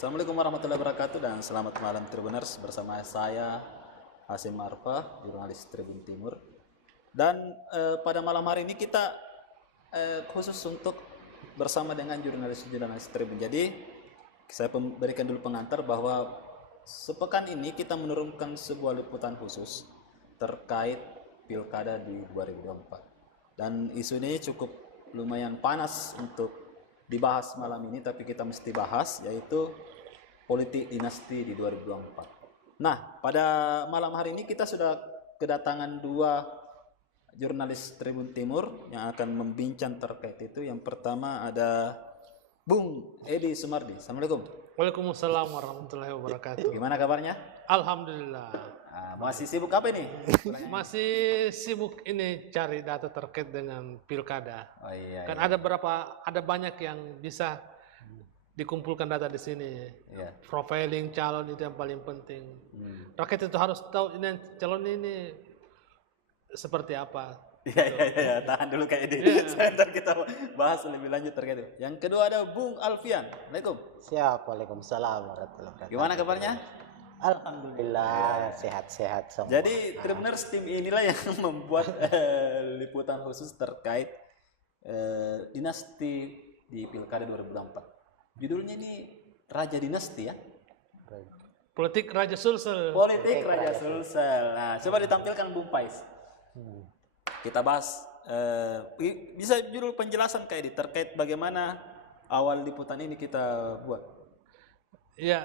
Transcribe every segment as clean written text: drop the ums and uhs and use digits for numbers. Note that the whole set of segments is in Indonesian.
Assalamualaikum warahmatullahi wabarakatuh dan selamat malam Tribuners, bersama saya Hasim Arfa, jurnalis Tribun Timur. Dan pada malam hari ini kita khusus untuk bersama dengan jurnalis Tribun. Jadi saya berikan dulu pengantar bahwa sepekan ini kita menurunkan sebuah liputan khusus terkait Pilkada di 2024. Dan isu ini cukup lumayan panas untuk dibahas malam ini, tapi kita mesti bahas, yaitu politik dinasti di 2024. Nah, pada malam hari ini kita sudah kedatangan dua jurnalis Tribun Timur yang akan membincang terkait itu. Yang pertama ada Bung Edi Sumardi. Assalamualaikum. Waalaikumsalam warahmatullahi wabarakatuh. Gimana kabarnya? Alhamdulillah. Masih sibuk apa ini? Masih sibuk ini cari data terkait dengan pilkada. Oh iya. Kan iya. ada banyak yang bisa dikumpulkan data di sini. Iya. Profiling calon itu yang paling penting. Rakyat itu harus tahu ini calon ini seperti apa. Iya. Tahan dulu kayak ini. Sebentar kita bahas lebih lanjut terkait itu. Yang kedua ada Bung Alfian. Assalamualaikum. Siap, waalaikumsalam warahmatullahi wabarakatuh. Gimana kabarnya? Alhamdulillah sehat-sehat semua. Jadi Tribuners, tim inilah yang membuat liputan khusus terkait dinasti di Pilkada 2024. Judulnya ini Raja Dinasti ya. Politik Raja Sulsel. Politik Raja Sulsel. Nah, coba ditampilkan Bung Pais. Kita bahas bisa judul penjelasan kayak ini terkait bagaimana awal liputan ini kita buat. Ya,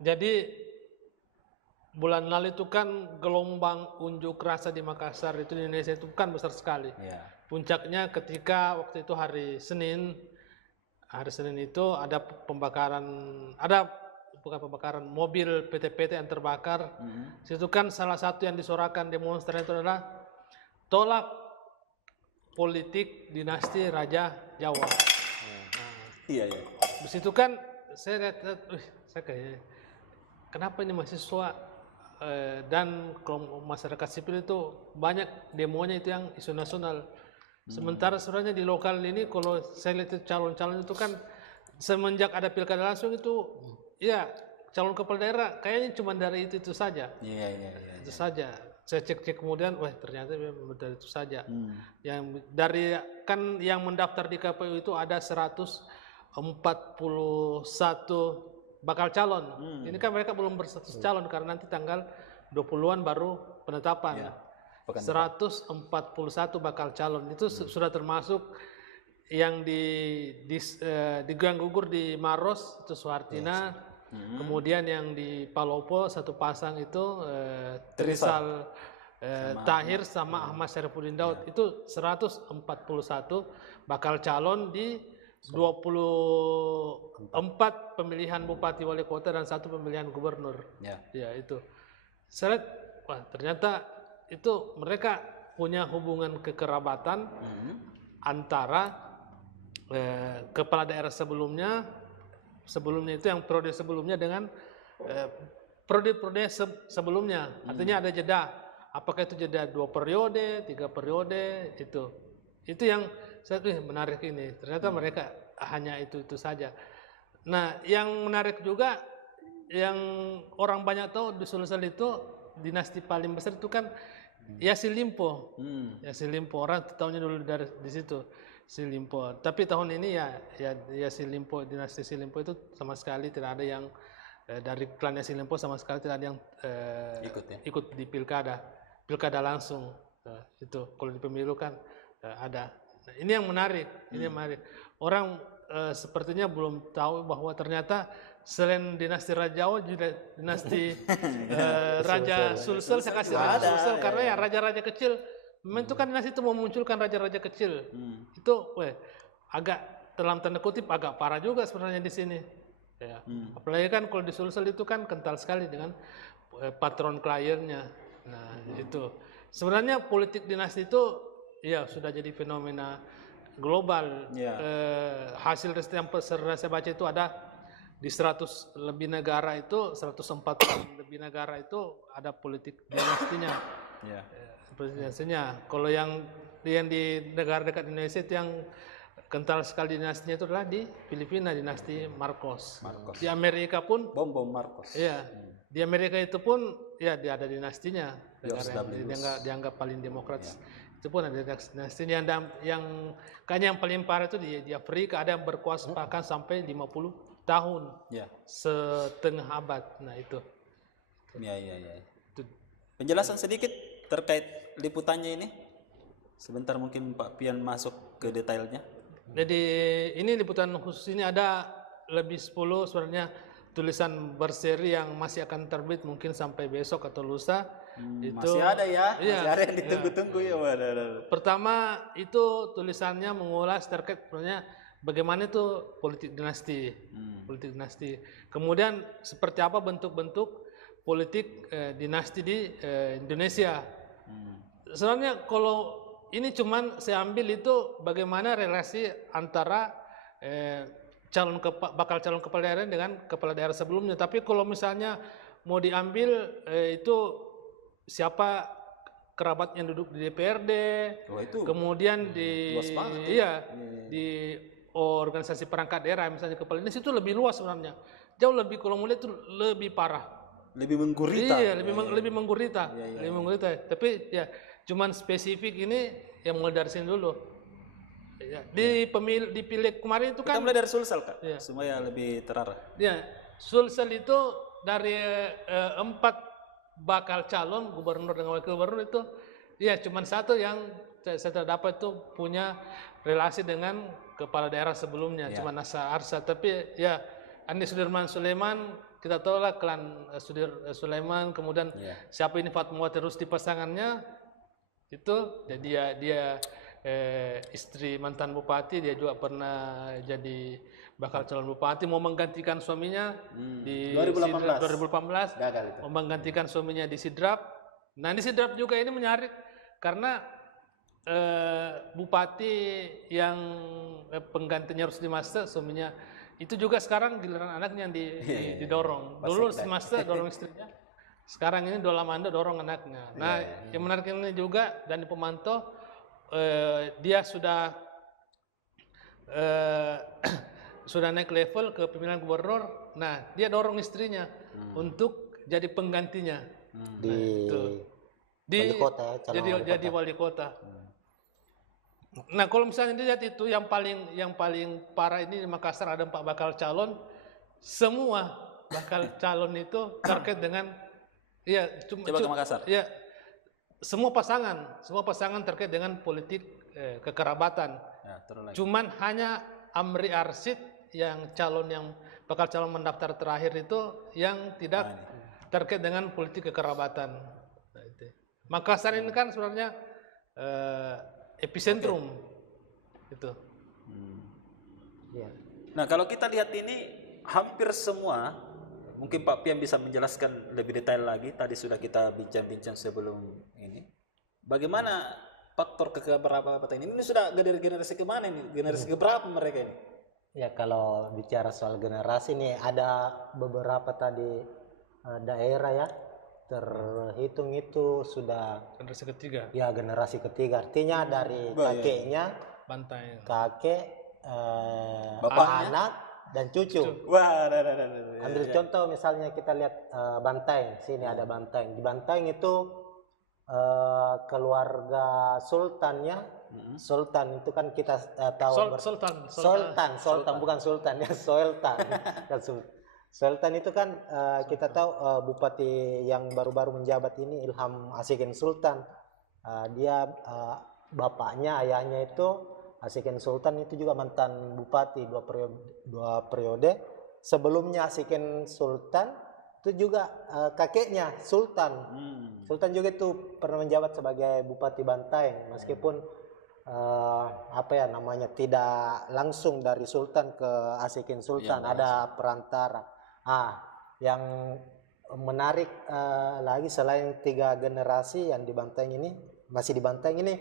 jadi bulan lalu itu kan gelombang unjuk rasa di Makassar itu di Indonesia itu kan besar sekali. Ya. Puncaknya ketika waktu itu hari Senin itu ada bukan pembakaran, mobil PT-PT yang terbakar. Situ kan salah satu yang disuarakan demonstran itu adalah tolak politik dinasti Raja Jawa. Iya. Di situ kan saya lihat, saya kayaknya kenapa ini mahasiswa dan kelompok masyarakat sipil itu banyak demonya itu yang isu nasional. Sementara sebenarnya di lokal ini kalau saya lihat calon-calon itu kan semenjak ada pilkada langsung itu ya calon kepala daerah kayaknya cuma dari itu saja. Iya. Itu saja. Saya cek kemudian, wah ternyata dari itu saja. Yang dari kan yang mendaftar di KPU itu ada 141 bakal calon. Ini kan mereka belum berstatus calon karena nanti tanggal 20-an baru penetapan. Ya, 141 bakal calon itu sudah termasuk yang di Gang Gugur di Maros itu Suhartina, kemudian yang di Palopo satu pasang itu Trisal Tahir sama Ahmad Syarifuddin Daud itu 141 bakal calon di 24 pemilihan bupati wali kota dan 1 pemilihan gubernur. Ya itu. Saya lihat, wah ternyata itu mereka punya hubungan kekerabatan antara kepala daerah sebelumnya itu yang periode sebelumnya dengan periode sebelumnya. Artinya ada jeda. Apakah itu jeda 2 periode, 3 periode itu yang saya menarik ini. Ternyata mereka hanya itu saja. Nah, yang menarik juga yang orang banyak tahu di Sulsel itu dinasti paling besar itu kan Yasin Limpo. Yasin Limpo orang tahunya dulu dari di situ. Silimpo. Tapi tahun ini ya Silimpo, dinasti Silimpo itu sama sekali tidak ada yang dari klan Silimpo sama sekali tidak ada yang ikut di pilkada langsung. Itu kalau di pemilu kan ada. Nah, ini yang menarik. Orang sepertinya belum tahu bahwa ternyata selain dinasti Raja Jawa juga dinasti Raja Sulsel. Saya kasih Raja Sulsel karena ya raja-raja kecil. Memang itu kan dinasti itu memunculkan raja-raja kecil. Itu agak dalam tanda kutip agak parah juga sebenarnya di sini. Ya. Apalagi kan kalau di Sulsel itu kan kental sekali dengan patron kliennya. Nah, itu. Sebenarnya politik dinasti itu ya sudah jadi fenomena global. Hasil riset yang saya baca itu ada di 100 lebih negara itu 140 lebih negara itu ada politik dinastinya. Presidensinya. Kalau yang di negara dekat Indonesia itu yang kental sekali dinastinya itu adalah di Filipina, dinasti Marcos. Di Amerika pun Bom Marcos. Iya. Di Amerika itu pun ya dia ada dinastinya, negara yang dianggap paling demokratis. Itu pun ada dinastinya yang kayaknya yang paling parah itu di Afrika ada yang berkuasa bahkan sampai 50 tahun. Setengah abad. Nah, itu. Iya. Penjelasan sedikit terkait liputannya ini. Sebentar mungkin Pak Pian masuk ke detailnya. Jadi ini liputan khusus ini ada lebih 10 sebenarnya tulisan berseri yang masih akan terbit mungkin sampai besok atau lusa. Itu masih ada ya, masih ada yang ditunggu-tunggu ya. Pertama itu tulisannya mengulas terkait sebenarnya bagaimana itu politik dinasti, politik dinasti. Kemudian seperti apa bentuk-bentuk politik dinasti di Indonesia. Sebenarnya kalau ini cuman saya ambil itu bagaimana relasi antara bakal calon kepala daerah dengan kepala daerah sebelumnya. Tapi kalau misalnya mau diambil itu siapa kerabat yang duduk di DPRD, kemudian di di organisasi perangkat daerah misalnya kepala dinas itu lebih luas sebenarnya. Jauh lebih kalau mulai itu lebih parah. Lebih menggurita. Iya, lebih menggurita. Lebih menggurita. Tapi ya cuman spesifik ini yang mulai dari sini dulu. Ya, di pileg kemarin itu kita mulai dari Sulsel Kak, supaya lebih terarah. Ya, Sulsel itu dari 4 bakal calon gubernur dengan wakil gubernur itu, ya cuman satu yang saya terdapat itu punya relasi dengan kepala daerah sebelumnya, cuma Nasa Arsa. Tapi ya Andi Sudirman Sulaiman kita tahu lah klan Sulaiman, kemudian siapa ini Fatmawati Rusdi pasangannya itu, dia istri mantan bupati, dia juga pernah jadi bakal calon bupati, mau menggantikan suaminya di 2018 gagal itu. mau menggantikan suaminya di Sidrap. Nah di Sidrap juga ini menarik karena bupati yang penggantinya Rusdi Master suaminya itu juga sekarang giliran anaknya yang didorong. Dulu Rusdi Master dorong istrinya, sekarang ini Dola Manda dorong anaknya. Nah yang menarik ini juga Dani Pomanto, dia sudah naik level ke pemilihan gubernur. Nah dia dorong istrinya untuk jadi penggantinya wali kota ya, jadi wali kota. Nah kalau misalnya dilihat itu yang paling parah ini di Makassar ada 4 bakal calon, semua bakal calon itu terkait dengan Coba ke Makassar. Ya, semua pasangan terkait dengan politik kekerabatan. Cuman hanya Amri Arsyid yang bakal calon mendaftar terakhir itu yang tidak terkait dengan politik kekerabatan. Nah, itu. Makassar ini kan sebenarnya epicentrum itu. Nah kalau kita lihat ini hampir semua, mungkin Pak Pian bisa menjelaskan lebih detail lagi. Tadi sudah kita bincang-bincang sebelum ini. Bagaimana faktor kekerabatan ini sudah dari generasi kemana ini? Generasi keberapa mereka ini? Ya kalau bicara soal generasi nih ada beberapa tadi daerah ya terhitung itu sudah generasi ketiga. Ya generasi ketiga, artinya dari kakeknya, kakek, anak dan cucu. Wah, ambil contoh misalnya kita lihat Bantaeng, sini ada Bantaeng. Di Bantaeng itu keluarga sultannya, sultan itu kan kita tahu sultan bukan sultan ya, sultan. Sultan itu kan kita tahu bupati yang baru-baru menjabat ini Ilham Asikin Sultan. Dia bapaknya, ayahnya itu Asikin Sultan itu juga mantan bupati 2 periode. Sebelumnya Asikin Sultan itu juga kakeknya Sultan. Sultan juga itu pernah menjabat sebagai bupati Bantaeng, meskipun tidak langsung dari Sultan ke Asikin Sultan, ada perantara. Yang menarik lagi selain 3 generasi yang di Bantaeng ini, masih di Bantaeng ini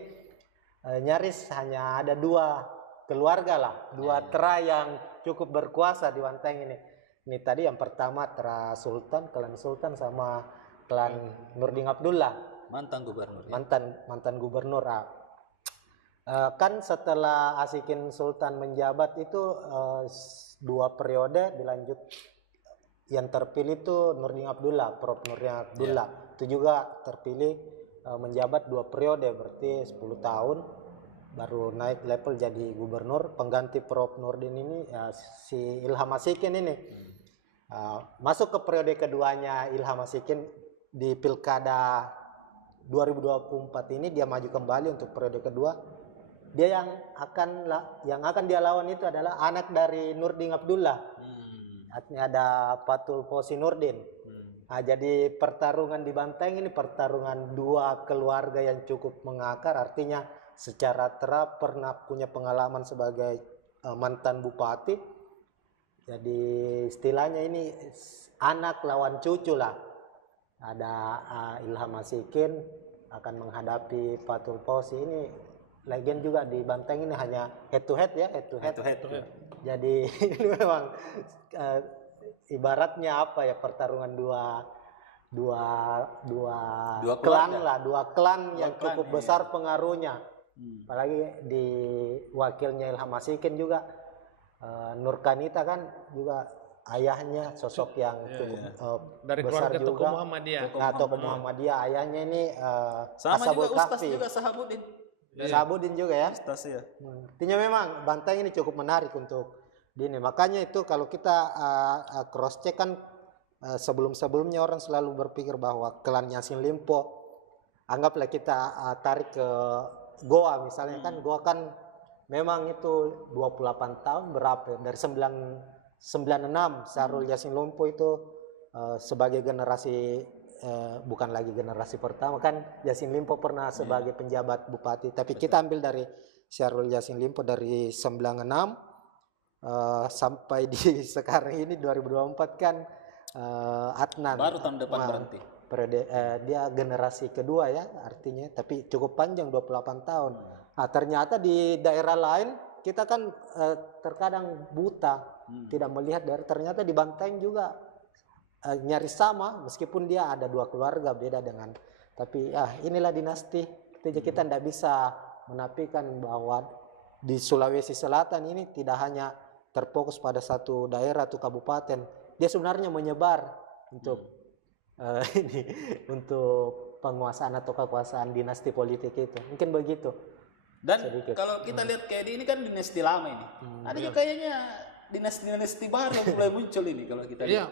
nyaris hanya ada 2 keluarga lah, 2 tera yang cukup berkuasa di Bantaeng ini. Ini tadi yang pertama tera Sultan, klan Sultan sama klan Nurdin Abdullah, mantan gubernur. Mantan gubernur. Kan setelah Asikin Sultan menjabat itu 2 periode dilanjut, yang terpilih itu Nurdin Abdullah, Prof. Nurdin Abdullah. Itu juga terpilih menjabat 2 periode, berarti 10 tahun baru naik level jadi gubernur. Pengganti Prof. Nurdin ini si Ilham Asikin ini. Masuk ke periode keduanya Ilham Asikin di Pilkada 2024 ini, dia maju kembali untuk periode kedua. Dia yang akan dia lawan itu adalah anak dari Nurdin Abdullah. Artinya ada Fatul Posi Nurdin. Nah, jadi pertarungan di Bantaeng ini pertarungan 2 keluarga yang cukup mengakar, artinya secara terap pernah punya pengalaman sebagai mantan bupati. Jadi istilahnya ini anak lawan cucu lah. Ada Ilham Asikin akan menghadapi Fatul Posi. Ini legend juga di Bantaeng ini, hanya head to head ya, head to head. Jadi ini memang ibaratnya apa ya, pertarungan dua klan lah, 2 klan yang cukup besar pengaruhnya. Apalagi di wakilnya Ilham Asikin juga Nur Kanita kan juga ayahnya sosok yang cukup dari besar keluarga juga. Tokoh Muhammadiyah. Tokoh Muhammadiyah. Ayahnya ini Sama Ashabul juga Ustaz Kahfi. juga Sahabuddin. Sahabuddin juga ya. Ustaz ya. Artinya memang Bantaeng ini cukup menarik untuk ini. Makanya itu kalau kita cross check kan sebelum-sebelumnya orang selalu berpikir bahwa klan Yassin Limpo, anggaplah kita tarik ke Goa misalnya, kan Goa kan memang itu 28 tahun berapa dari 96 Syahrul Yassin Limpo itu sebagai generasi bukan lagi generasi pertama, kan Yassin Limpo pernah sebagai penjabat bupati, tapi kita ambil dari Syahrul Yassin Limpo dari 96 sampai di sekarang ini 2024 kan Adnan Baru tahun depan berhenti. Dia generasi kedua ya artinya, tapi cukup panjang 28 tahun. Nah, ternyata di daerah lain kita kan terkadang buta, tidak melihat daerah, ternyata di Bantaeng juga nyaris sama, meskipun dia ada 2 keluarga beda dengan, tapi inilah dinasti. Kita tidak bisa menafikan bahwa di Sulawesi Selatan ini tidak hanya terfokus pada satu daerah atau kabupaten, dia sebenarnya menyebar untuk untuk penguasaan atau kekuasaan dinasti politik itu, mungkin begitu. Dan kalau kita lihat kayak ini kan dinasti lama ini, ada juga kayaknya dinasti baru yang mulai muncul ini kalau kita lihat.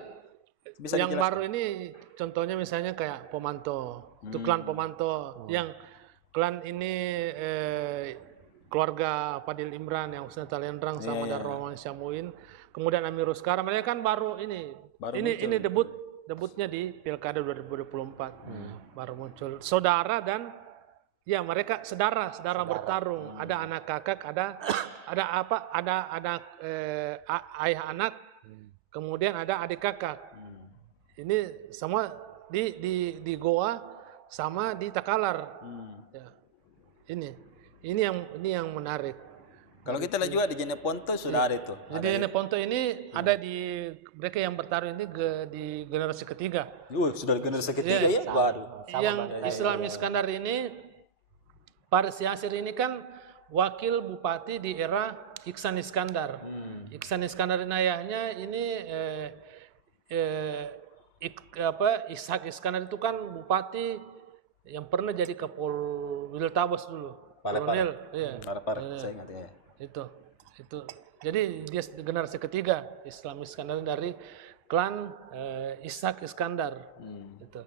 Bisa yang baru ini contohnya misalnya kayak Pomanto, itu klan Pomanto, yang klan ini keluarga Fadil Imran yang Husna Taliandrang sama dan Roman Syamuin, kemudian Amirus Kara, mereka kan baru ini debutnya di Pilkada 2024 baru muncul, saudara dan ya mereka saudara bertarung, ada anak kakak, ada anak ayah anak, kemudian ada adik kakak. Ini semua di Goa sama di Takalar. Ya. Ini yang menarik. Kalau kita lihat juga di Jeneponto sudah ada itu. Jadi Jeneponto ini ada di mereka yang bertarung ini di generasi ketiga. Sudah generasi ketiga ya. Baru. Yang Islam Iskandar ini, Faris Yasir ini kan wakil bupati di era Iksan Iskandar. Iksan Iskandar ini ayahnya ini Ishak Iskandar itu kan bupati yang pernah jadi Kapolri Tabes dulu. Kolonel, iya. Saya ingat ya. Itu. Jadi dia generasi ketiga Islam Iskandar dari klan Ishak Iskandar. Itu.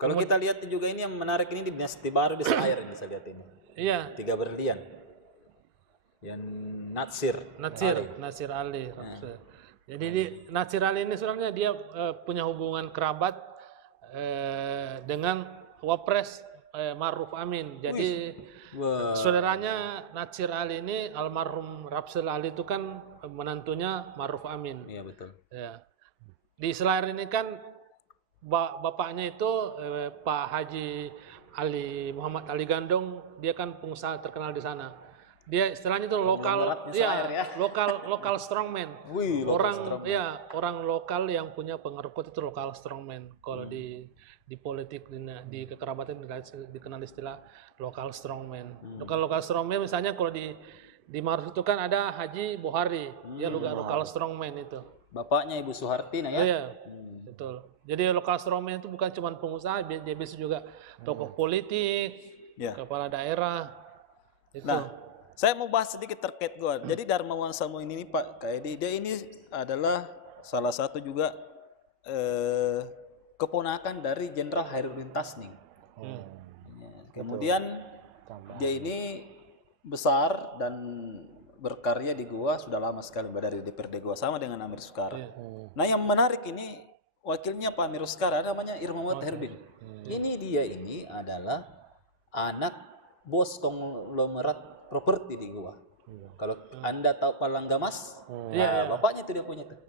Kalau kita lihat juga ini yang menarik ini di dinasti baru di Selayar ini saya lihat ini. Iya. 3 berlian. Yang Natsir Ali. Jadi Natsir Ali ini sebenarnya dia punya hubungan kerabat dengan Wapres Ma'ruf Amin. Jadi saudaranya Natsir Ali ini almarhum Rapsel Ali itu kan menantunya Ma'ruf Amin. Iya betul. Ya. Di Selayar ini kan bapaknya itu Pak Haji Ali Muhammad Ali Gandong, dia kan pengusaha terkenal di sana. Dia istilahnya itu lokal, lokal strongman. Wih, orang lokal yang punya pengaruh kuat itu lokal strongman. Kalau di politik di kekerabatan dikenal istilah lokal strongman. Lokal strongman misalnya kalau di Maros itu kan ada Haji Bohari, dia lokal strongman itu. Bapaknya Ibu Suharti ya. Iya. Betul. Jadi lokal strongman itu bukan cuma pengusaha, dia bisa juga tokoh politik, kepala daerah. Itu. Nah, saya mau bahas sedikit terkait gua. Jadi Darmawan Samoe ini Pak Kaedi, dia ini adalah salah satu juga keponakan dari Jenderal Hairudin Tasning. Kemudian dia ini besar dan berkarya di Goa sudah lama sekali, dari DPRD Goa sama dengan Amir Sukara. Nah, yang menarik ini wakilnya Pak Amir Sukara namanya Irmawat Hairudin. Dia ini adalah anak bos konglomerat properti di Goa. Kalau Anda tahu Palanggamas, bapaknya itu dia punya tuh.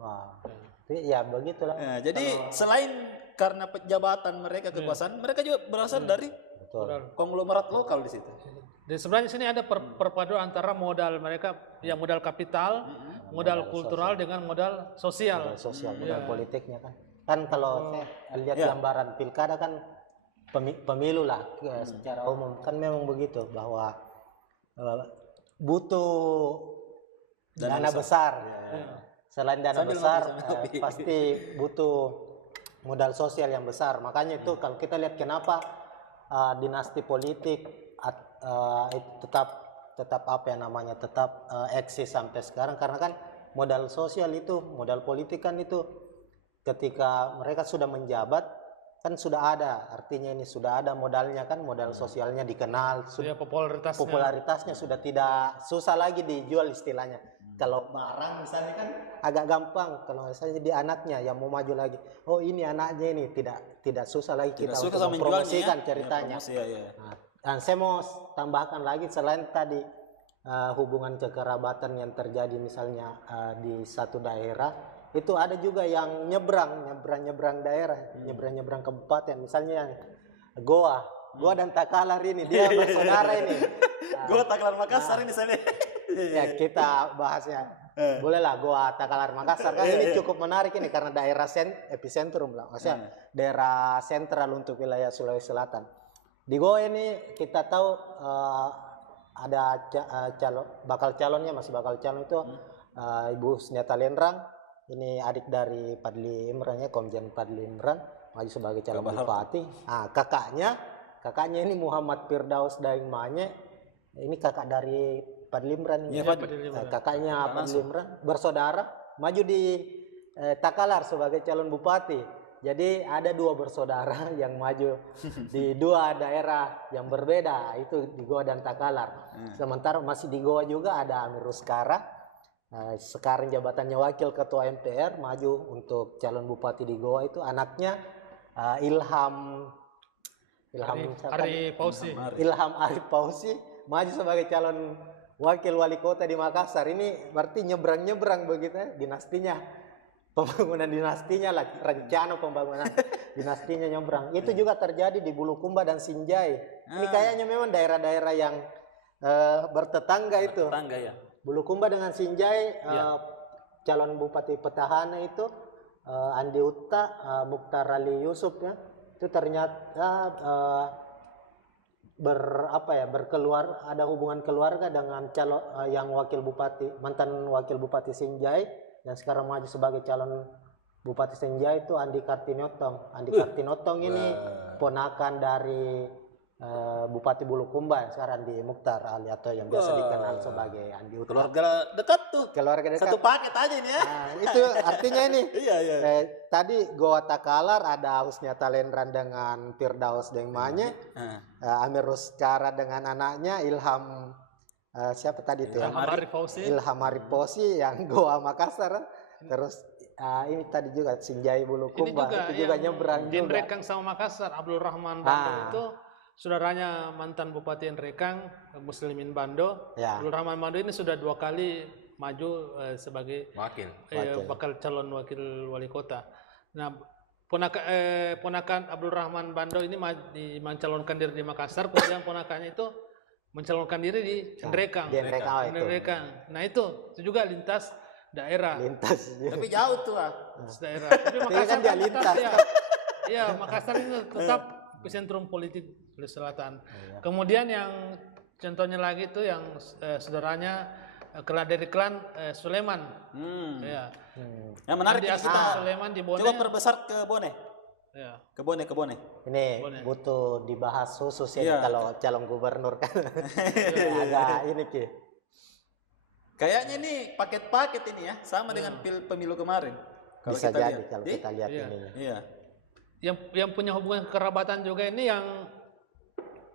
Ya begitulah. Nah, jadi selain karena jabatan mereka, kekuasaan, mereka juga berasal dari konglomerat lokal di situ. Dan sebenarnya sini ada perpaduan antara modal mereka, modal kapital, modal kultural dengan modal sosial. Modal politiknya kan. Kan kalau saya lihat gambaran pilkada kan pemilu lah secara umum kan memang begitu, bahwa butuh dana besar. Selain dana besar, pasti butuh modal sosial yang besar. Makanya itu kalau kita lihat kenapa dinasti politik itu tetap eksis sampai sekarang, karena kan modal sosial itu, modal politik kan itu ketika mereka sudah menjabat kan sudah ada, artinya ini sudah ada modalnya kan, modal sosialnya dikenal, popularitasnya sudah tidak susah lagi dijual istilahnya. Kalau barang misalnya kan agak gampang, kalau misalnya di anaknya yang mau maju lagi, oh ini anaknya ini, tidak susah lagi kita untuk mempromosikan ceritanya. Nah, dan saya mau tambahkan lagi selain tadi hubungan kekerabatan yang terjadi misalnya di satu daerah, itu ada juga yang nyebrang daerah, nyebrang kabupaten, misalnya yang Goa dan Takalar ini dia bersaudara ini. Goa Takalar Makassar ini saya. Ya kita bahasnya. Bolehlah Goa Takalar Makassar kan ini cukup menarik ini karena daerah epicentrum lah, maksudnya daerah sentral untuk wilayah Sulawesi Selatan. Di Goa ini kita tahu ada bakal calon itu Ibu Sneta Lenrang. Ini adik dari Padli Imran Komjen Padli Imran, maju sebagai calon bupati. Nah, kakaknya ini Muhammad Firdaus Daeng Manye. Ini kakak dari Padli Imran. Kakaknya Padli Imran bersaudara maju di Takalar sebagai calon bupati. Jadi ada dua bersaudara yang maju di dua daerah yang berbeda, itu di Goa dan Takalar. Sementara masih di Goa juga ada Amir Uskara. Sekarang jabatannya wakil ketua MPR, maju untuk calon bupati di Goa, itu anaknya Ilham Arif Pausi maju sebagai calon wakil wali kota di Makassar. Ini berarti nyebrang begitu dinastinya, pembangunan dinastinya lah, rencana pembangunan dinastinya nyebrang. Itu juga terjadi di Bulukumba dan Sinjai. Ini kayaknya memang daerah-daerah yang bertetangga itu. Bulukumba dengan Sinjai, calon bupati petahana itu Andi Utta, Mukhtar Ali Yusuf ya, itu ternyata ada hubungan keluarga dengan calon yang mantan wakil bupati Sinjai yang sekarang maju sebagai calon bupati Sinjai itu Andi Kartinotong ini ponakan dari Bupati Bulukumba yang sekarang di Mukhtar Ali atau yang biasa dikenal sebagai Andi Utta. Keluarga dekat tuh. Satu paket aja ini ya. Nah, itu artinya ini. Tadi Goa Takalar ada Husniata Lenran dengan Firdaus Daeng Manye, Amir Uskara dengan anaknya Ilham siapa tadi itu? Ilham Arif Pausi yang Goa Makassar. Terus ini tadi juga Sinjai Bulukumba itu juga nyebrang juga. Rekang sama Makassar, Abdul Rahman Bando itu saudaranya mantan Bupati Nrekang, Muslimin Bando. Abdul Rahman Bando ini sudah 2 kali maju sebagai bakal calon wakil wali kota. Nah, ponakan Abdul Rahman Bando ini mencalonkan diri di Makassar, kemudian ponakannya itu mencalonkan diri di Nrekang. Di Nrekang itu. Nrekang. Nah itu juga lintas daerah. Lintas. Tapi jauh tuh Daerah. Tapi Makassar kan dia lintas. Ya, Makassar itu tetap sentrum politik Sulawesi Selatan. Kemudian yang contohnya lagi itu yang saudaranya dari klan Sulaiman. Ya. Yang menarik Andi kita Sulaiman di Bone. coba perbesar ke Bone. Ya. Ke Bone. Ini butuh dibahas khusus ya kalau calon gubernur kan. Agak ini Ki. Kayaknya ini paket-paket ini ya, sama dengan pemilu kemarin. Kalau Bisa kita jadi lihat. kalau kita lihat ininya. Iya. Yang punya hubungan kekerabatan juga ini yang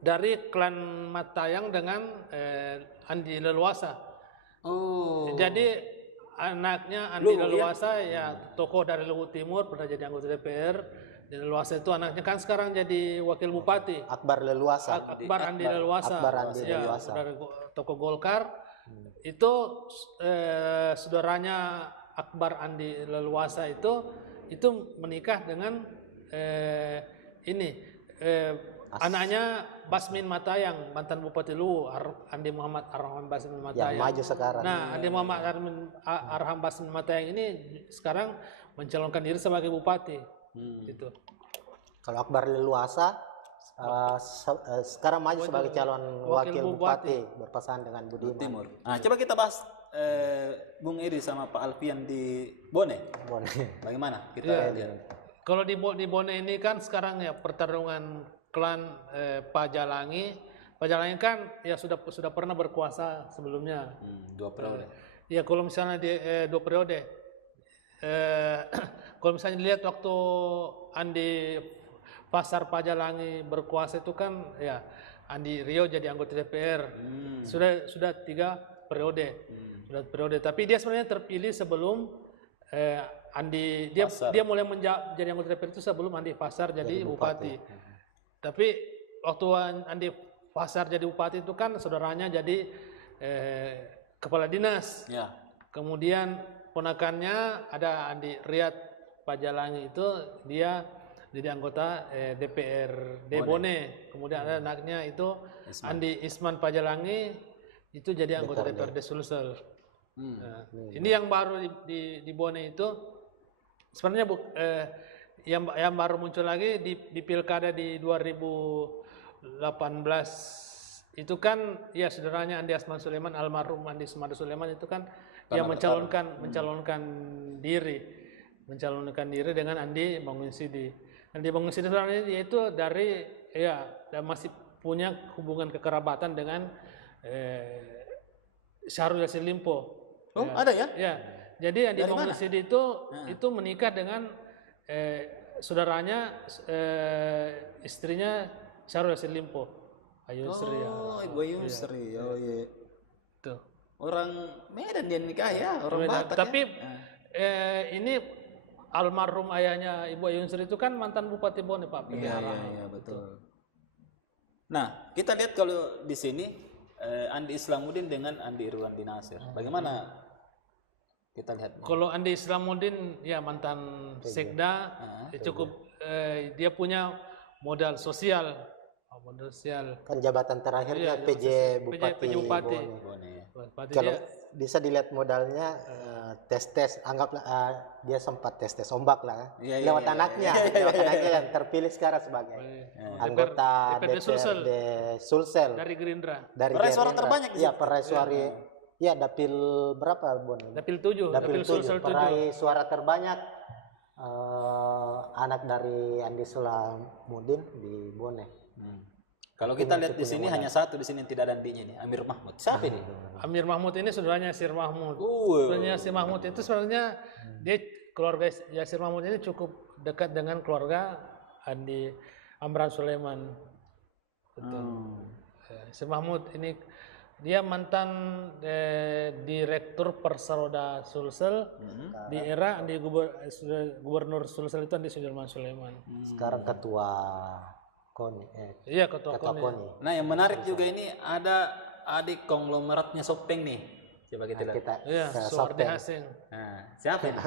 dari klan Matayang dengan Andi Leluasa. Oh. Jadi anaknya Andi Leluasa ya tokoh dari Luhut Timur, pernah jadi anggota DPR. Dan Leluasa itu anaknya kan sekarang jadi wakil bupati. Akbar Leluasa. Akbar Andi Leluasa. Akbar Andi Ya, Leluasa. dari tokoh Golkar. Itu saudaranya Akbar Andi Leluasa itu menikah dengan anaknya Basmin Matayang, mantan Bupati Luwu, Andi Muhammad Arham Basmin Matayang. Yang maju sekarang. Nah, Andi Muhammad Arham Basmin Matayang ini sekarang mencalonkan diri sebagai bupati. Gitu. Kalau Akbar Leluasa sekarang maju sebagai calon wakil bupati berpasangan dengan Budiman. Timur. Nah, coba kita bahas Bung Edi sama Pak Alfian di Bone. Bagaimana kita lihat? Kalau di Bone ini kan sekarang ya pertarungan klan Pajalangi. Pajalangi kan ya sudah pernah berkuasa sebelumnya. 2 periode. Ya kalau misalnya di 2 periode. Kalau misalnya dilihat waktu Andi Pasar Pajalangi berkuasa itu kan ya Andi Rio jadi anggota DPR. Sudah 3 periode. Sudah periode. Tapi dia sebenarnya terpilih sebelum Andi dia mulai jadi anggota DPR itu sebelum Andi Pasar jadi bupati. Tapi waktu Andi Pasar jadi bupati itu kan saudaranya jadi kepala dinas. Ya. Kemudian ponakannya ada Andi Riyad Pajalangi itu dia jadi anggota DPRD Bone. Kemudian ada anaknya itu Andi Isman Pajalangi itu jadi anggota DPRD Sulsel. Nah, ini yang baru di Bone itu sebenarnya yang baru muncul lagi di pilkada di 2018 itu kan ya saudaranya Andi Asman Sulaiman, almarhum Andi Asman Sulaiman itu kan yang mencalonkan diri dengan Andi Bangunsidi. Andi Bangunsidi sebenarnya yaitu dari masih punya hubungan kekerabatan dengan Syahrul Yassin Limpo. Oh, ada ya? Ya. Jadi Andi Bangunsidi itu menikah dengan saudaranya istrinya Syahrul Yassin Limpo. Ayu Sri. Oh, Ibu Ayu Sri. Oh iya. Tuh. Orang Medan dia nikah ya, orang Batak. Tapi ini almarhum ayahnya Ibu Ayu Sri itu kan mantan Bupati Bone, Pak. Iya, betul. Nah, kita lihat kalau di sini Andi Islamuddin dengan Andi Irwandi Nasir. Bagaimana kita lihat? Kalau Andi Islamuddin ya mantan Sekda, cukup dia punya modal sosial. Kan jabatan terakhirnya PJ Bupati Bone. Kalau bisa dilihat modalnya tes anggaplah dia sempat tes ombak lah lewat anaknya yang terpilih sekarang sebagai anggota DPRD Sulsel dari Gerindra. Peraih suara terbanyak ya peraih suara ya dapil berapa Bon? Dapil 7 peraih suara terbanyak anak dari Andi Islamuddin di Bone. Kalau kita lihat di sini hanya satu di sini yang tidak ada andinya nih, Amir Mahmud. Siapa ini? Amir Mahmud ini saudaranya Yasir Mahmud. Saudaranya Yasir Mahmud itu sebenarnya dia keluarga Yasir Mahmud ini cukup dekat dengan keluarga Andi Amran Sulaiman. Betul. Yasir Mahmud ini dia mantan direktur Persaroda Sulsel di era Andi Gubernur Sulsel itu Andi Sudirman Sulaiman. Sekarang ketua KONI. Iya, ketua KONI. Nah, yang menarik juga ini ada adik konglomeratnya Sopeng nih. Coba kita lihat. Iya, Suwardi Haseng. Nah, siapa ini?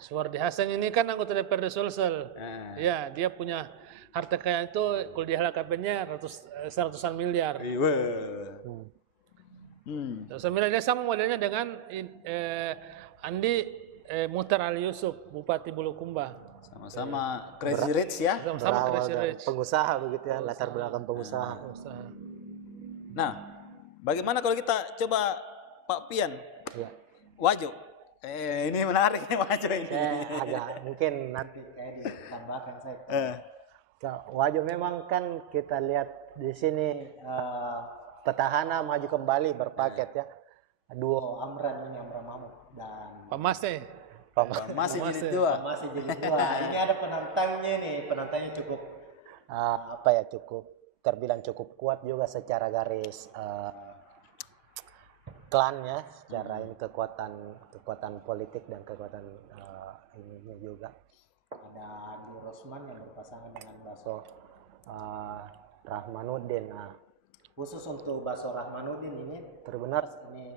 Suwardi Haseng ini kan anggota DPRD Sulsel. Ya, dia punya harta kekayaan itu kalau di LHKPN-nya ratusan miliar. Ratusan miliar. Dia sama modelnya dengan Andi Muhtar Ali Yusuf, Bupati Bulukumba. Sama-sama crazy rich ya. Sama-sama crazy rich. Pengusaha begitu ya, latar belakang pengusaha. Nah, bagaimana kalau kita coba Pak Pian? Ya. Wajo. Ini menarik nih Wajo ini. Agak mungkin nanti ditambahkan saya. Wajo memang kan kita lihat di sini petahana maju kembali berpaket ya. Duo Amran Mahmud dan Pak Masih. Masih jadi dua. Ini ada penantangnya nih, penantangnya cukup cukup terbilang cukup kuat juga secara garis klan ya, secara ini kekuatan politik dan kekuatan ininya juga. Ada Andi Rosman yang berpasangan dengan Baso Rahmanuddin. Nah, khusus untuk Baso Rahmanuddin ini benar ini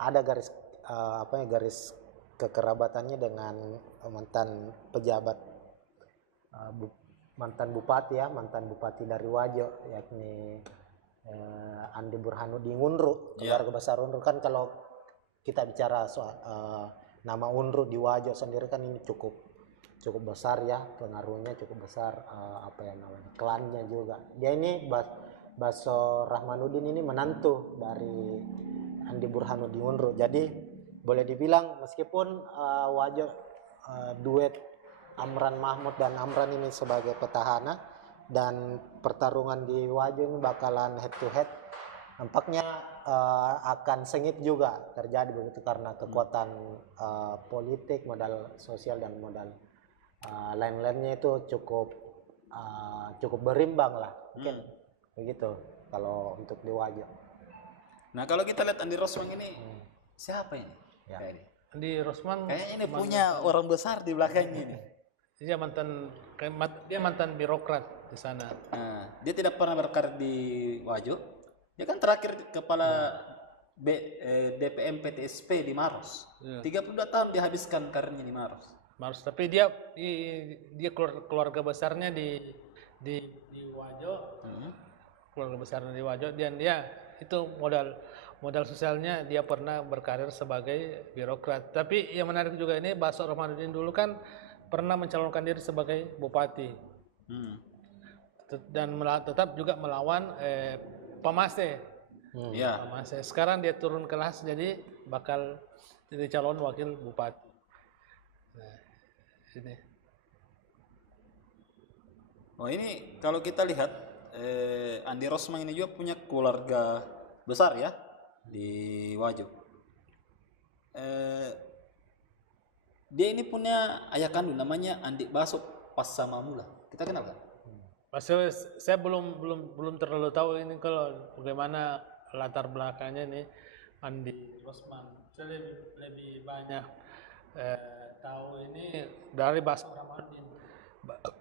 ada garis garis kekerabatannya dengan mantan pejabat mantan bupati dari Wajo, yakni Andi Burhanuddin Unru, keluarga besar Unru. Kan kalau kita bicara soal nama Unru di Wajo sendiri kan ini cukup besar ya, pengaruhnya cukup besar, klannya juga. Dia ini Baso Rahmanuddin ini menantu dari Andi Burhanuddin Unru. Jadi boleh dibilang meskipun Wajo duet Amran Mahmud dan Amran ini sebagai petahana dan pertarungan di Wajo ini bakalan head to head, nampaknya akan sengit juga terjadi begitu karena kekuatan politik, modal sosial dan modal lain-lainnya itu cukup berimbang lah, mungkin begitu kalau untuk di Wajo. Nah kalau kita lihat Andi Rosman ini siapa ini? Ya. Andi Rosman kayaknya ini punya orang besar di belakangnya ini. Dia mantan birokrat di sana. Nah, dia tidak pernah berkarir di Wajo. Dia kan terakhir kepala DPM PTSP di Maros. 32 tahun dihabiskan karirnya di Maros. Tapi dia keluarga besarnya di Wajo. Keluarga besarnya di Wajo, dan dia itu modal sosialnya dia pernah berkarir sebagai birokrat. Tapi yang menarik juga ini Baso Rahmanuddin dulu kan pernah mencalonkan diri sebagai bupati dan tetap juga melawan Pak Masih. Pak Masih. Sekarang dia turun kelas jadi bakal jadi calon wakil bupati. Nah, ini. Oh ini kalau kita lihat Andi Rosman ini juga punya keluarga besar ya di Wajo. Dia ini punya ayah kandung namanya Andi Baso Passamamula. Kita kenal kan? Saya belum terlalu tahu ini kalau bagaimana latar belakangnya nih Andi Rosman. Saya lebih banyak tahu ini dari Baso Rahmanuddin.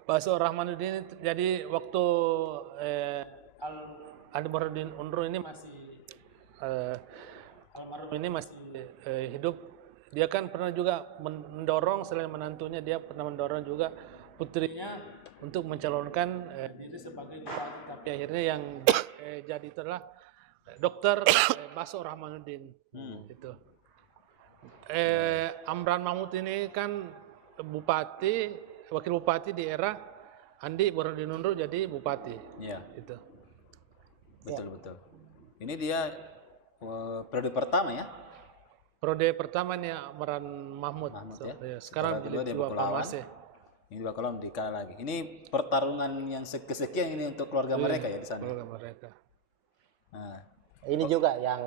Baso Rahmanuddin jadi waktu Andi Burhanuddin Unru ini almarhum ini masih hidup. Dia kan pernah juga mendorong, selain menantunya dia pernah mendorong juga putrinya untuk mencalonkan diri sebagai bupati, tapi akhirnya yang jadi itu adalah Dr. Baso Rahmanuddin. Itu Amran Mahmud ini kan wakil bupati di era Andi Burhanuddin Unru jadi bupati. Iya. Itu. Betul. Ini dia periode pertama ya. Periode pertama nih Amran Mahmud. Ya. Sekarang jadi dua Pak Masih. Ini bakalan dikalah lagi. Ini pertarungan yang kesekian ini untuk keluarga mereka ya di sana. Keluarga mereka. Nah, ini juga yang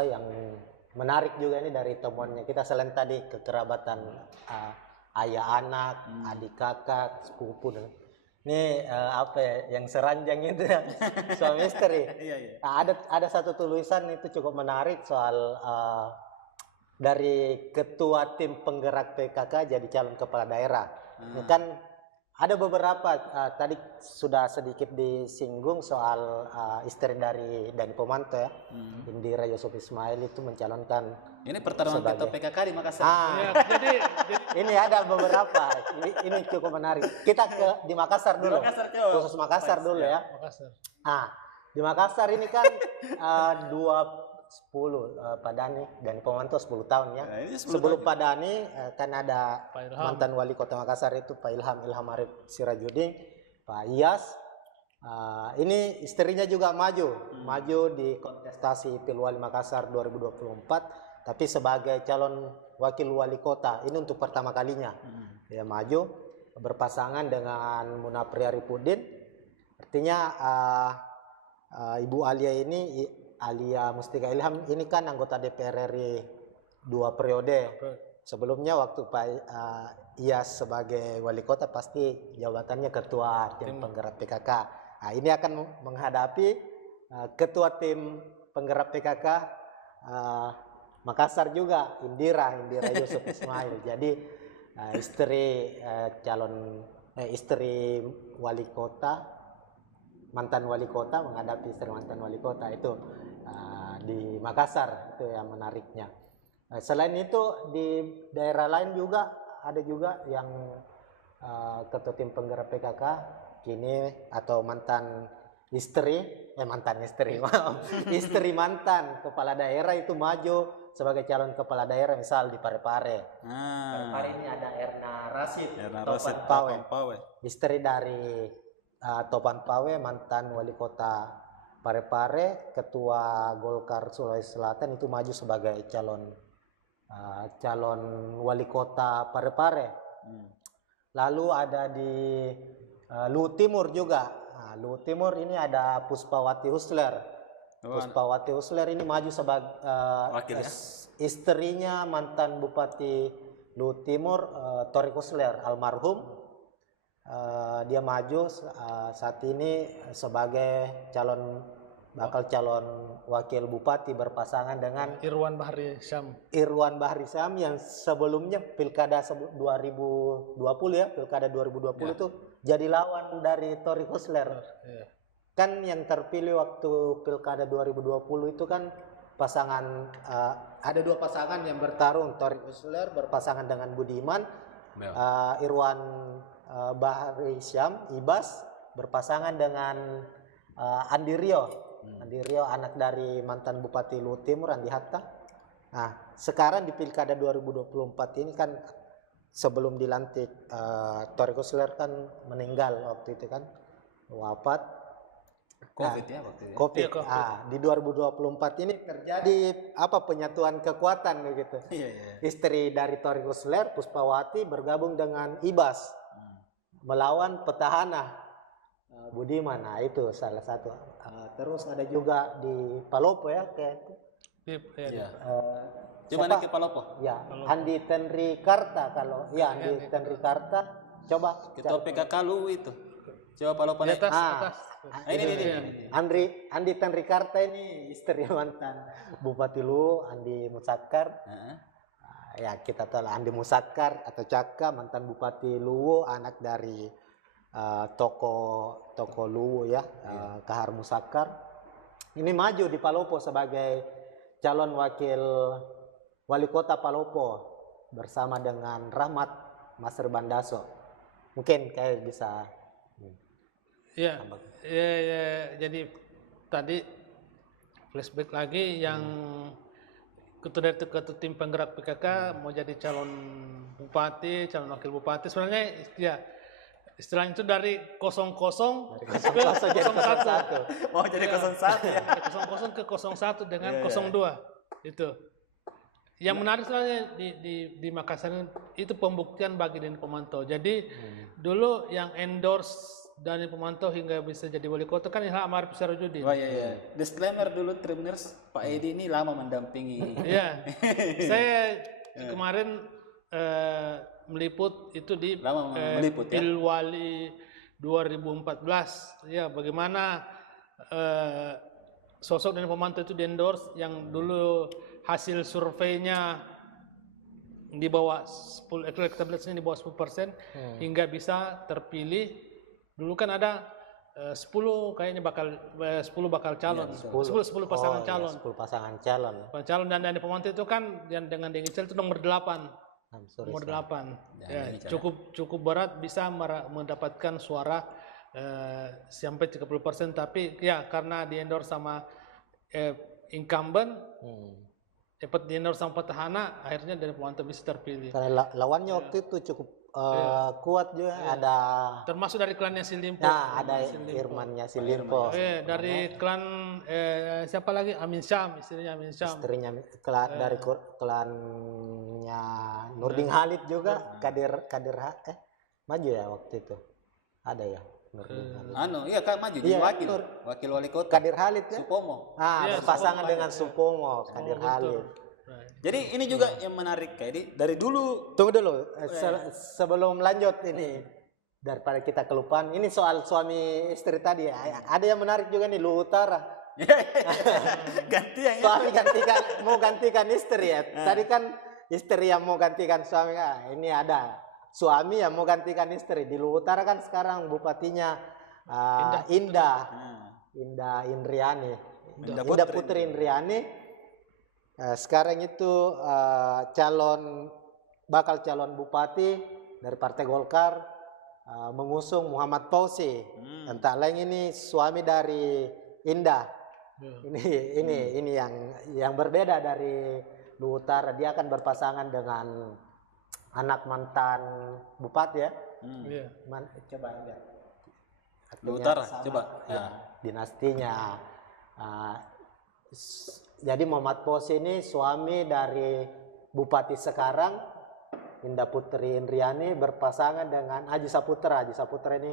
yang menarik juga ini dari temuannya kita selain tadi kekerabatan ayah anak, adik kakak, sepupu. Ini yang seranjang itu ya, suami istri. Iya. Nah, ada satu tulisan itu cukup menarik soal dari ketua tim penggerak PKK jadi calon kepala daerah. Ini kan Ada beberapa, tadi sudah sedikit disinggung soal istri dari Dani Pomanto ya, Indira Yusuf Ismail itu mencalonkan. Ini pertarungan ketua PKK di Makassar. Ya, jadi Ini ada beberapa, ini cukup menarik. Kita di Makassar dulu, khusus Makassar dulu ya. Makassar. Di Makassar ini kan 10 Pak Dani Pomanto 10 tahun ya. Nah, ini 10 Sebelum tahun. Pak Dani kan ada Pak Ilham. mantan wali kota Makassar itu Pak Ilham Arif Sirajudin, Pak Iyas. Ini istrinya juga maju di kontestasi Pilwali Makassar 2024, tapi sebagai calon wakil wali kota. Ini untuk pertama kalinya dia maju berpasangan dengan Munapri Arifudin. Artinya Ibu Alia ini, Alia Mustika Ilham ini kan anggota DPR RI 2 periode. Sebelumnya waktu Pak Iyas sebagai wali kota pasti jabatannya ketua tim penggerak PKK. Nah, ini akan menghadapi ketua tim penggerak PKK Makassar juga, Indira Yusuf Ismail. Jadi istri wali kota, mantan wali kota menghadapi istri mantan wali kota itu di Makassar, itu yang menariknya. Selain itu di daerah lain juga ada juga yang ketua tim penggerak PKK kini atau istri mantan kepala daerah itu maju sebagai calon kepala daerah, misal di Parepare. Parepare ini ada Erna Rasid Topan Pawe. Istri dari Topan Pawe, mantan wali kota Parepare, ketua Golkar Sulawesi Selatan itu maju sebagai calon wali kota Parepare. Lalu ada di Luwu Timur juga. Luwu Timur ini ada Puspawati Husler. Puspawati Husler ini maju sebagai istrinya mantan Bupati Luwu Timur, Torik Husler almarhum. Dia maju saat ini sebagai bakal calon wakil bupati berpasangan dengan Irwan Bahri Syam yang sebelumnya pilkada 2020 ya, pilkada 2020 itu jadi lawan dari Torik Husler. Kan yang terpilih waktu pilkada 2020 itu kan pasangan, ada dua pasangan yang bertarung, Torik Husler berpasangan dengan Budiman, Irwan Bahri Syam Ibas berpasangan dengan Andi Rio anak dari mantan Bupati Luwu Timur Andi Hatta. Nah, sekarang di pilkada 2024 ini kan sebelum dilantik Torik Husler kan meninggal waktu itu kan, wafat COVID ya waktu itu. COVID. Di 2024 ini terjadi penyatuan kekuatan begitu. Istri dari Torik Husler, Puspawati, bergabung dengan Ibas melawan petahana Budiman. Nah, itu salah satu. Terus ada juga di Palopo ya kayak Gimana ke Palopo? Ya, Andi Tenri Karta Andi Tenri Karta. Coba ketua PKK Luwu itu. Coba Palopo di atas. Ini. Andi Tenri Karta ini istri mantan Bupati Luwu Andi Musakkar. Ya, kita tahu Andi Musakkar atau Caka, mantan Bupati Luwu, anak dari toko Luwu ya, Kahar Musakkar. Ini maju di Palopo sebagai calon wakil wali kota Palopo bersama dengan Rahmat Masr Bandaso. Mungkin kayak bisa. Ya, jadi tadi flashback lagi yang ketua tim penggerak PKK mau jadi calon bupati, calon wakil bupati. Sebenarnya ya istilahnya itu dari 00 ke 01. Oh, jadi 01 ya. 00 ke 01 dengan 02 itu. Yang menarik sebenarnya di Makassar itu pembuktian bagi Dani Pomanto. Jadi dulu yang endorse Dani Pomanto hingga bisa jadi wali kota kan Ilham Arif Sirajudin. Oh iya. Disclaimer dulu Tribuners, Pak Edi ini lama mendampingi. Iya. Saya kemarin meliput itu di Pilwali 2014. Ya, bagaimana sosok Dani Pomanto itu di endorse yang dulu hasil surveinya di bawah 10, elektabilitasnya di bawah 10% hingga bisa terpilih. Dulu kan ada 10 kayaknya bakal 10 bakal calon, 10 pasangan calon. 10 pasangan calon. Calon dan di pemerintah itu kan yang dengan Dengicel itu nomor 8. Nomor 8. Ya, cukup berat bisa mendapatkan suara sampai 30%, tapi ya karena di endorse sama incumbent, dapat di endorse sama petahana, akhirnya dari pemerintah bisa terpilih. Karena lawannya waktu itu cukup kuat juga, ada termasuk dari klannya Silimpo. Nah, ada Irmannya Silimpo. Dari klan siapa lagi? Amin Syam, istrinya Amin Syam. Istrinya dari klannya Nurdin Halid juga, Kadir maju ya waktu itu. Ada ya Nurdin Halid. Iya kan maju jadi wakil wali kota. Kadir Halid ya? Supomo. Berpasangan dengan Supomo, Kadir Halid. Jadi ini juga yang menarik, jadi dari dulu. Tunggu dulu, sebelum lanjut ini, daripada kita kelupaan, ini soal suami istri tadi, ada yang menarik juga nih, Lu Utara. Gantian. Suami mau gantikan istri ya. Tadi kan istri yang mau gantikan suami, ini ada suami yang mau gantikan istri. Di Lu Utara kan sekarang bupatinya Indah Indriani, Indah Putri Indriani. Sekarang itu bakal calon bupati dari Partai Golkar, mengusung Muhammad Fauzi. Entah lain ini suami dari Indah. Ini yang berbeda dari Lu Utara. Dia akan berpasangan dengan anak mantan bupati ya. Coba lihat. Lu Utara, coba. Dinastinya. Jadi Muhammad Fauzi ini suami dari bupati sekarang Indah Putri Indriani berpasangan dengan Haji Saputra. Haji Saputra ini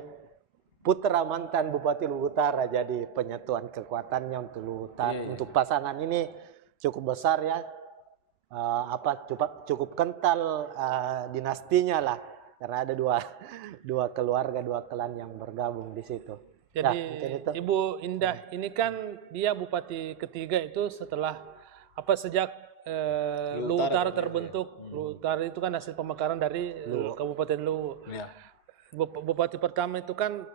putra mantan Bupati Lu Utara, jadi penyatuan kekuatannya untuk Lu Utara. Untuk pasangan ini cukup besar ya, cukup kental dinastinya lah, karena ada dua keluarga, dua klan yang bergabung di situ. Jadi Ibu Indah ini kan dia bupati ketiga itu setelah sejak Lu Utara terbentuk. Lu Utara itu kan hasil pemekaran dari Kabupaten Lu. Bupati pertama itu kan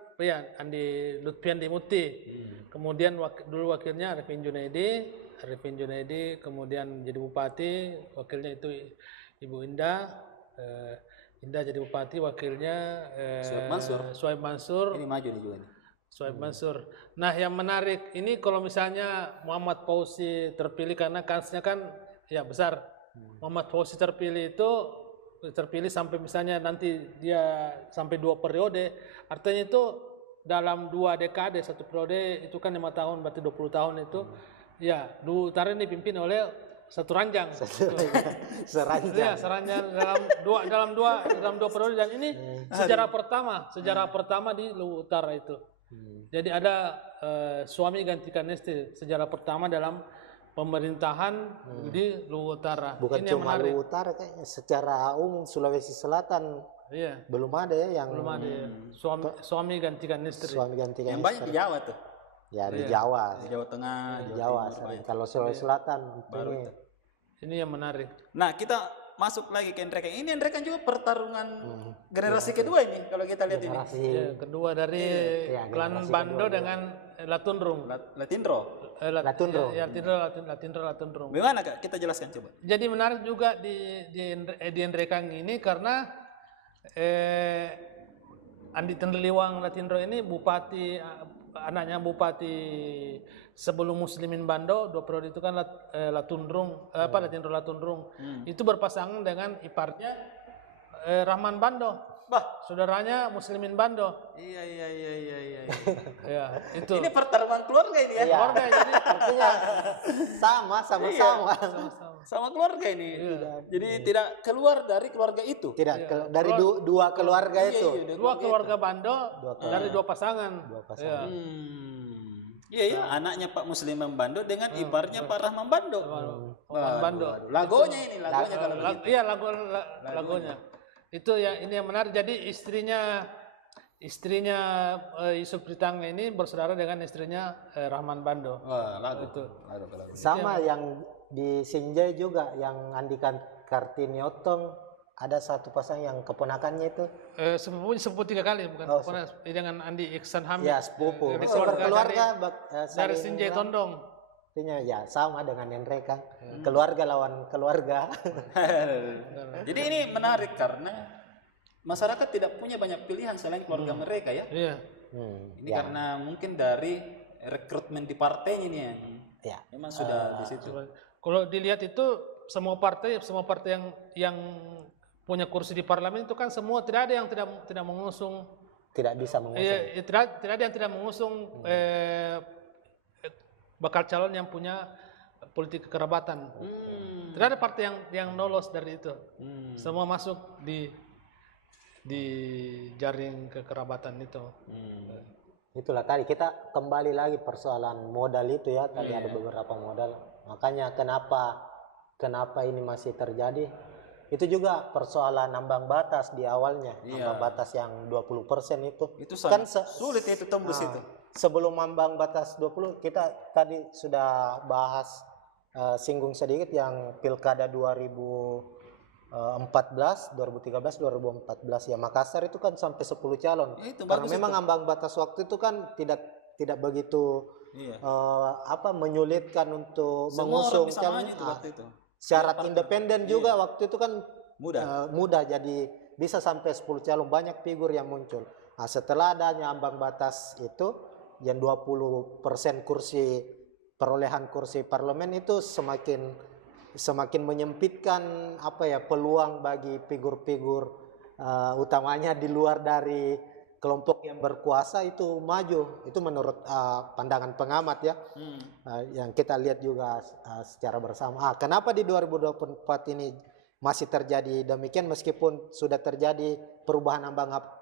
Andi Lutfian Dimuti. Kemudian dulu wakilnya Arifin Junaidi, kemudian jadi bupati, wakilnya itu Ibu Indah. Indah jadi bupati, wakilnya Suhaib Mansur. Ini maju nih juga nih. Suhaib Mansur. Nah, yang menarik ini kalau misalnya Muhammad Fauzi terpilih, karena kansnya kan ya besar. Muhammad Fauzi terpilih sampai misalnya nanti dia sampai 2 periode, artinya itu dalam 2 dekade, 1 periode itu kan 5 tahun, berarti 20 tahun itu ya Lu Utara ini dipimpin oleh satu ranjang. Seranjang. Ya, seranjang dalam dua periode, dan ini sejarah pertama di Lu Utara itu. Jadi ada suami gantikan istri, sejarah pertama dalam pemerintahan di Lu Utara. Bukan ini cuma Lu Utara, kayaknya secara umum Sulawesi Selatan belum ada ya yang belum ada ya. Suami gantikan istri. Yang banyak di Jawa tuh. Ya di Jawa. Di Jawa Tengah, di Jawa. Kalau Sulawesi Selatan ini yang menarik. Nah, kita masuk lagi ke Endrekan. Ini Endrekan juga pertarungan generasi kedua ini kalau kita lihat ini. Kedua dari klan Bando dengan Latundrung. Latundrung. Gimana Kak? Kita jelaskan coba. Jadi menarik juga di Endrekan ini karena Andi Tendeliwang Latindro ini anaknya bupati sebelum Muslimin Bando 2 periode itu kan Latundrung, Latindro Latundrung. Itu berpasangan dengan iparnya Rahman Bando. Saudaranya Muslimin Bando. Iya. Ya, itu. Ini pertarungan keluarga ini ya. Keluarga, jadi artinya sama. Sama keluarga ini. Jadi tidak keluar dari keluarga itu. Tidak dari dua keluarga itu. Dua keluarga Bando dari 2 pasangan. Iya, anaknya Pak Muslim Bando dengan iparnya Pak Rahman Bando. Bando. Lagonya kalau begitu. Iya, lagonya. Itu ini yang menarik. Jadi istrinya Yusuf Pritang ini bersaudara dengan istrinya Rahman Bando. Lagu. Itu. Sama yang di Sinjai juga yang Andikan Kartini Otong, ada satu pasang yang keponakannya itu. Sepupu 3 kali bukan keponakan, dengan Andi Iksan Hamid. Ya, sepupu. Keluarga dari Sinjai Tondong. Artinya ya sama dengan Enrekang, keluarga lawan keluarga. Jadi ini menarik karena masyarakat tidak punya banyak pilihan selain keluarga mereka ya. Iya. Ini karena mungkin dari rekrutmen di partainya ini yang memang sudah di situ. Kalau dilihat itu semua partai yang punya kursi di parlemen itu kan semua tidak ada yang tidak mengusung, tidak bisa mengusung. Tidak ada yang tidak mengusung bakal calon yang punya politik kekerabatan. Tidak ada partai yang lolos dari itu. Semua masuk di jaring kekerabatan itu. Itulah tadi kita kembali lagi persoalan modal itu ya. Tadi ada beberapa modal. Makanya kenapa ini masih terjadi? Itu juga persoalan ambang batas di awalnya. Ambang batas yang 20% itu. Itu kan sulit itu tembus itu. Sebelum ambang batas 20, kita tadi sudah bahas singgung sedikit yang pilkada 2014, 2013, 2014 ya, Makassar itu kan sampai 10 calon. Karena memang ambang batas waktu itu kan tidak begitu menyulitkan untuk mengusung calon. Syarat independen juga waktu itu kan mudah, jadi bisa sampai 10 calon, banyak figur yang muncul. Nah, setelah adanya ambang batas itu yang 20% kursi, perolehan kursi parlemen itu semakin menyempitkan peluang bagi figur-figur utamanya di luar dari kelompok yang berkuasa itu maju. Itu menurut pandangan pengamat ya, yang kita lihat juga secara bersama. Kenapa di 2024 ini masih terjadi demikian meskipun sudah terjadi perubahan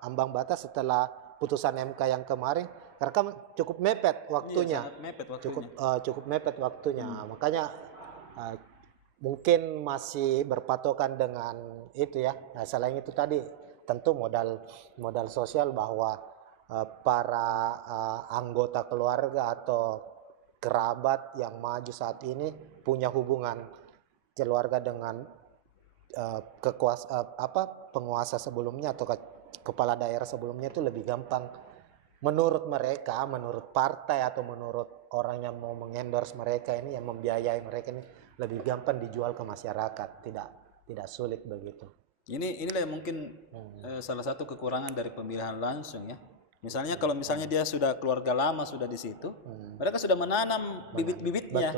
ambang batas setelah putusan MK yang kemarin? Karena cukup mepet waktunya. Cukup mepet waktunya. Makanya mungkin masih berpatokan dengan itu ya. Nah, selain itu tadi tentu modal sosial bahwa para anggota keluarga atau kerabat yang maju saat ini punya hubungan keluarga dengan penguasa sebelumnya atau kepala daerah sebelumnya itu lebih gampang. Menurut mereka, menurut partai atau menurut orang yang mau mengendorse mereka ini, yang membiayai mereka ini, lebih gampang dijual ke masyarakat, tidak sulit begitu. Inilah yang mungkin salah satu kekurangan dari pemilihan langsung ya. Misalnya kalau dia sudah keluarga lama sudah di situ, mereka sudah menanam bibit-bibitnya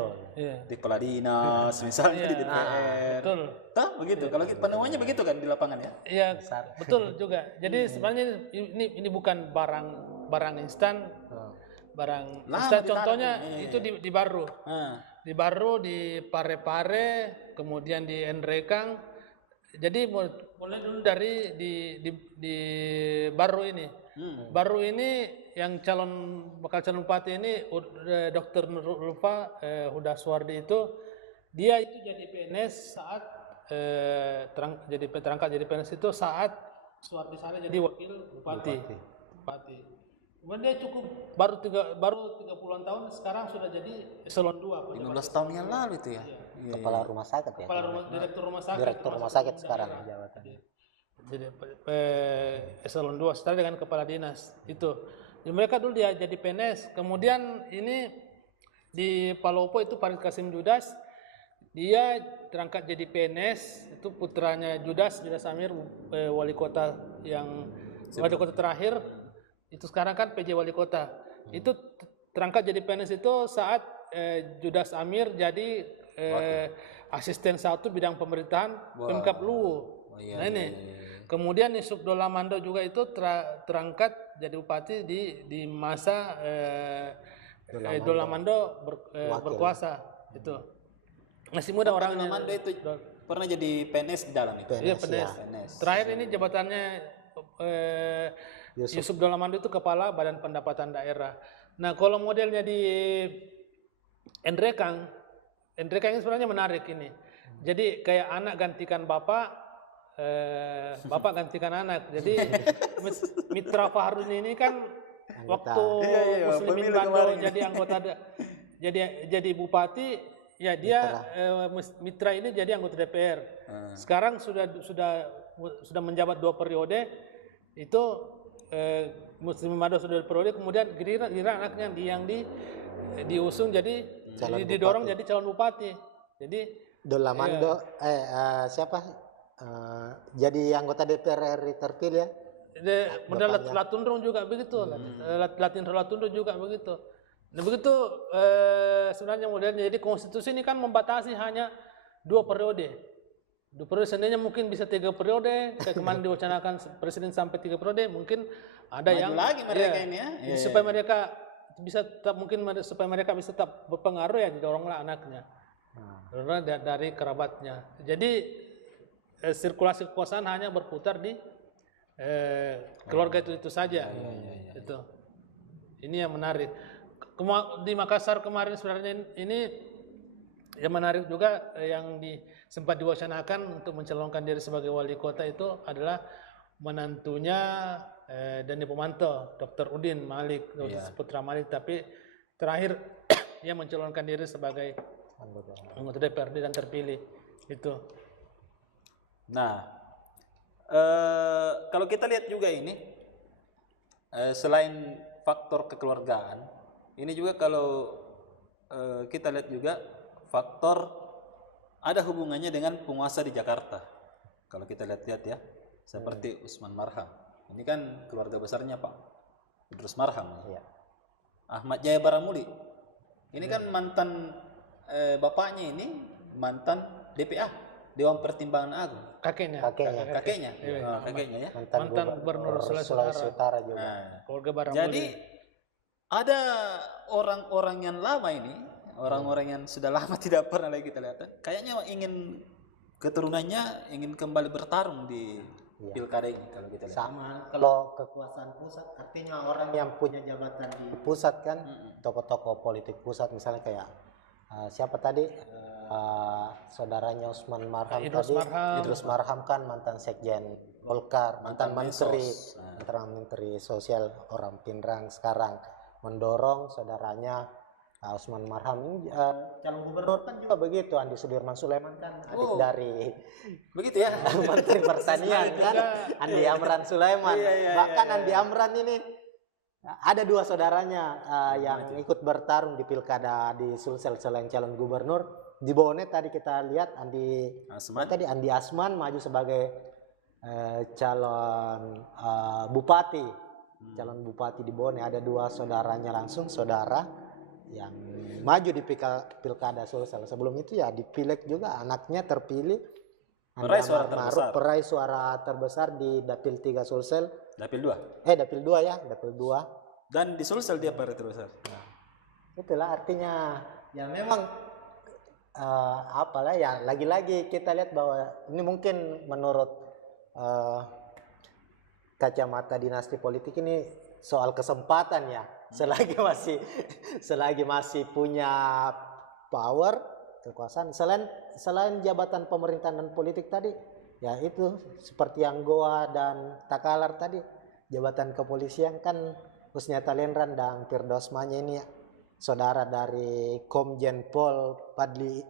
di kepala dinas, misalnya di DPR. Betul. Toh begitu. Kalau penemuannya begitu kan di lapangan ya? Iya, betul juga. Jadi sebenarnya ini bukan barang instan. Barang instan contohnya itu di Baru. Di Baru, di Pare-Pare, kemudian di Enrekang. Jadi mulai dulu dari di Baru ini. Baru ini yang bakal calon bupati ini Dr. Nurul Ulfa Huda Suwardi itu, dia itu jadi PNS saat terangkat jadi PNS itu saat Suwardi sana jadi wakil bupati. Kemudian dia cukup baru 30-an tahun, sekarang sudah jadi eselon 2. 15 tahun yang lalu itu ya. Kepala rumah sakit ya. Direktur rumah sakit sekarang jabatannya. Jadi eselon 2 setara dengan kepala dinas itu. Jadi mereka dulu dia jadi PNS. Kemudian ini di Palopo itu Farid Kasim Judas, dia terangkat jadi PNS, itu putranya Judas Amir, wali kota terakhir. Itu sekarang kan PJ wali kota. Itu terangkat jadi PNS itu saat Judas Amir jadi asisten 1 bidang pemerintahan Pemkab Luwu. Nah ini. Kemudian Yusuf Dolamando juga itu terangkat jadi bupati di masa Dolamando berkuasa itu. Masih muda orangnya. Dolamando itu pernah jadi PNS di dalam itu. Iya, PNS. Terakhir ini jabatannya Yusuf Dolamando itu kepala Badan Pendapatan Daerah. Nah, kalau modelnya di Enrekang ini sebenarnya menarik ini. Jadi kayak anak gantikan bapak, bapak gantikan anak. Jadi Mitra Fahrudin ini kan waktu Muslimin Bando jadi anggota jadi bupati, Ya dia mitra ini jadi anggota DPR. Sekarang sudah menjabat 2 periode. Itu Muslim Mado sudah 2 periode. Kemudian Gerindra anaknya yang diusung jadi didorong jadi calon bupati. Jadi Dolamando siapa? Jadi anggota DPR RI terpilih ya. Modal Latundrung juga begitu. Latin Latundrung juga begitu. Nah begitu sebenarnya modelnya. Jadi konstitusi ini kan membatasi hanya 2 periode. 2 periode seandainya mungkin bisa 3 periode. Kayak kemarin diwacanakan presiden sampai 3 periode. Mungkin ada yang lagi mereka ini ya. Supaya mereka bisa tetap supaya mereka bisa tetap berpengaruh ya didoronglah anaknya. Dari kerabatnya. Jadi sirkulasi kekuasaan hanya berputar di keluarga itu saja. Itu. Ini yang menarik. Di Makassar kemarin sebenarnya ini yang menarik juga yang sempat diwacanakan untuk mencalonkan diri sebagai wali kota itu adalah menantunya Dani Pomanto, Dr. Udin Malik, Putra Malik, tapi terakhir dia mencalonkan diri sebagai anggota DPRD dan terpilih itu. Nah, kalau kita lihat juga ini selain faktor kekeluargaan, ini juga kalau kita lihat juga faktor ada hubungannya dengan penguasa di Jakarta. Kalau kita lihat-lihat ya, seperti Usman Marham. Ini kan keluarga besarnya Pak Idrus Marham. Ya. Ahmad Jaya Baramuli. Ini kan mantan bapaknya ini mantan DPA, Dewan Pertimbangan Agung. Kakeknya ya. Mantan Gubernur Sulawesi Utara juga. Keluarga Baramuli. Jadi ada orang-orang yang lama ini, orang-orang yang sudah lama tidak pernah lagi kita lihat. Kayaknya ingin keturunannya ingin kembali bertarung di pilkada ini kalau kita lihat. Sama kalau kekuasaan pusat artinya orang yang punya jabatan di pusat kan, tokoh-tokoh politik pusat misalnya kayak siapa tadi saudaranya Usman Marham Idrus Marham kan mantan sekjen Golkar, mantan menteri sosial orang Pindrang, sekarang mendorong saudaranya Usman Marham calon gubernur kan juga begitu. Andi Sudirman Sulaiman kan adik dari begitu ya Menteri Pertanian kan Andi Amran Sulaiman. Bahkan Andi Amran ini ada 2 saudaranya yang ikut bertarung di pilkada di Sulsel selain calon gubernur. Di Bone tadi kita lihat Andi Asman maju sebagai calon bupati. Calon bupati di Bone, ada 2 saudaranya langsung saudara yang maju di pilkada Sulsel. Sebelum itu ya di Pileg juga anaknya terpilih. Peraih suara terbesar di Dapil 3 Sulsel. Dapil 2. Dapil 2 ya, Dapil 2. Dan di Sulsel dia peraih terbesar. Nah, itulah artinya ya memang apalah ya, lagi-lagi kita lihat bahwa ini mungkin menurut kacamata dinasti politik ini soal kesempatan ya. Selagi masih punya power, kekuasaan, selain jabatan pemerintahan dan politik tadi ya itu seperti yang Goa dan Takalar tadi, jabatan kepolisian kan Husniata Lenran dan Firdaus Manya ini ya, saudara dari Komjen Pol Padil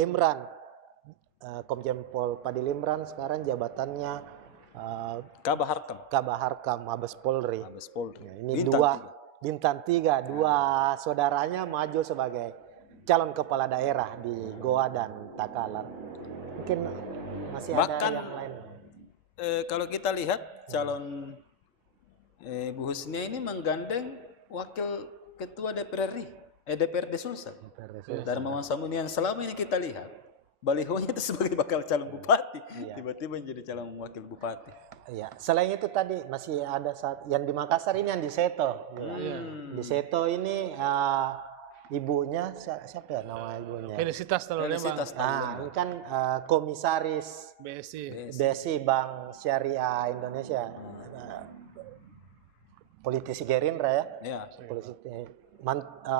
Imran. Komjen Pol Padil Imran sekarang jabatannya Kabaharkam Mabes Polri. Ya, ini Bintang 3, 2 saudaranya maju sebagai calon kepala daerah di Goa dan Takalar. Mungkin masih ada yang lain. Kalau kita lihat calon Bu Husnia ini menggandeng wakil ketua DPRD Sulsel. Darmawan Samunian. Selama ini kita lihat balihonya itu sebagai bakal calon bupati, tiba-tiba menjadi calon wakil bupati. Iya. Selain itu tadi masih ada yang di Makassar ini Andi Seto. Di Seto ini ibunya siapa ya nama ibunya? Felicitas Talolema. Ini kan komisaris BSI Bank Syariah Indonesia. Politisi Gerindra ya.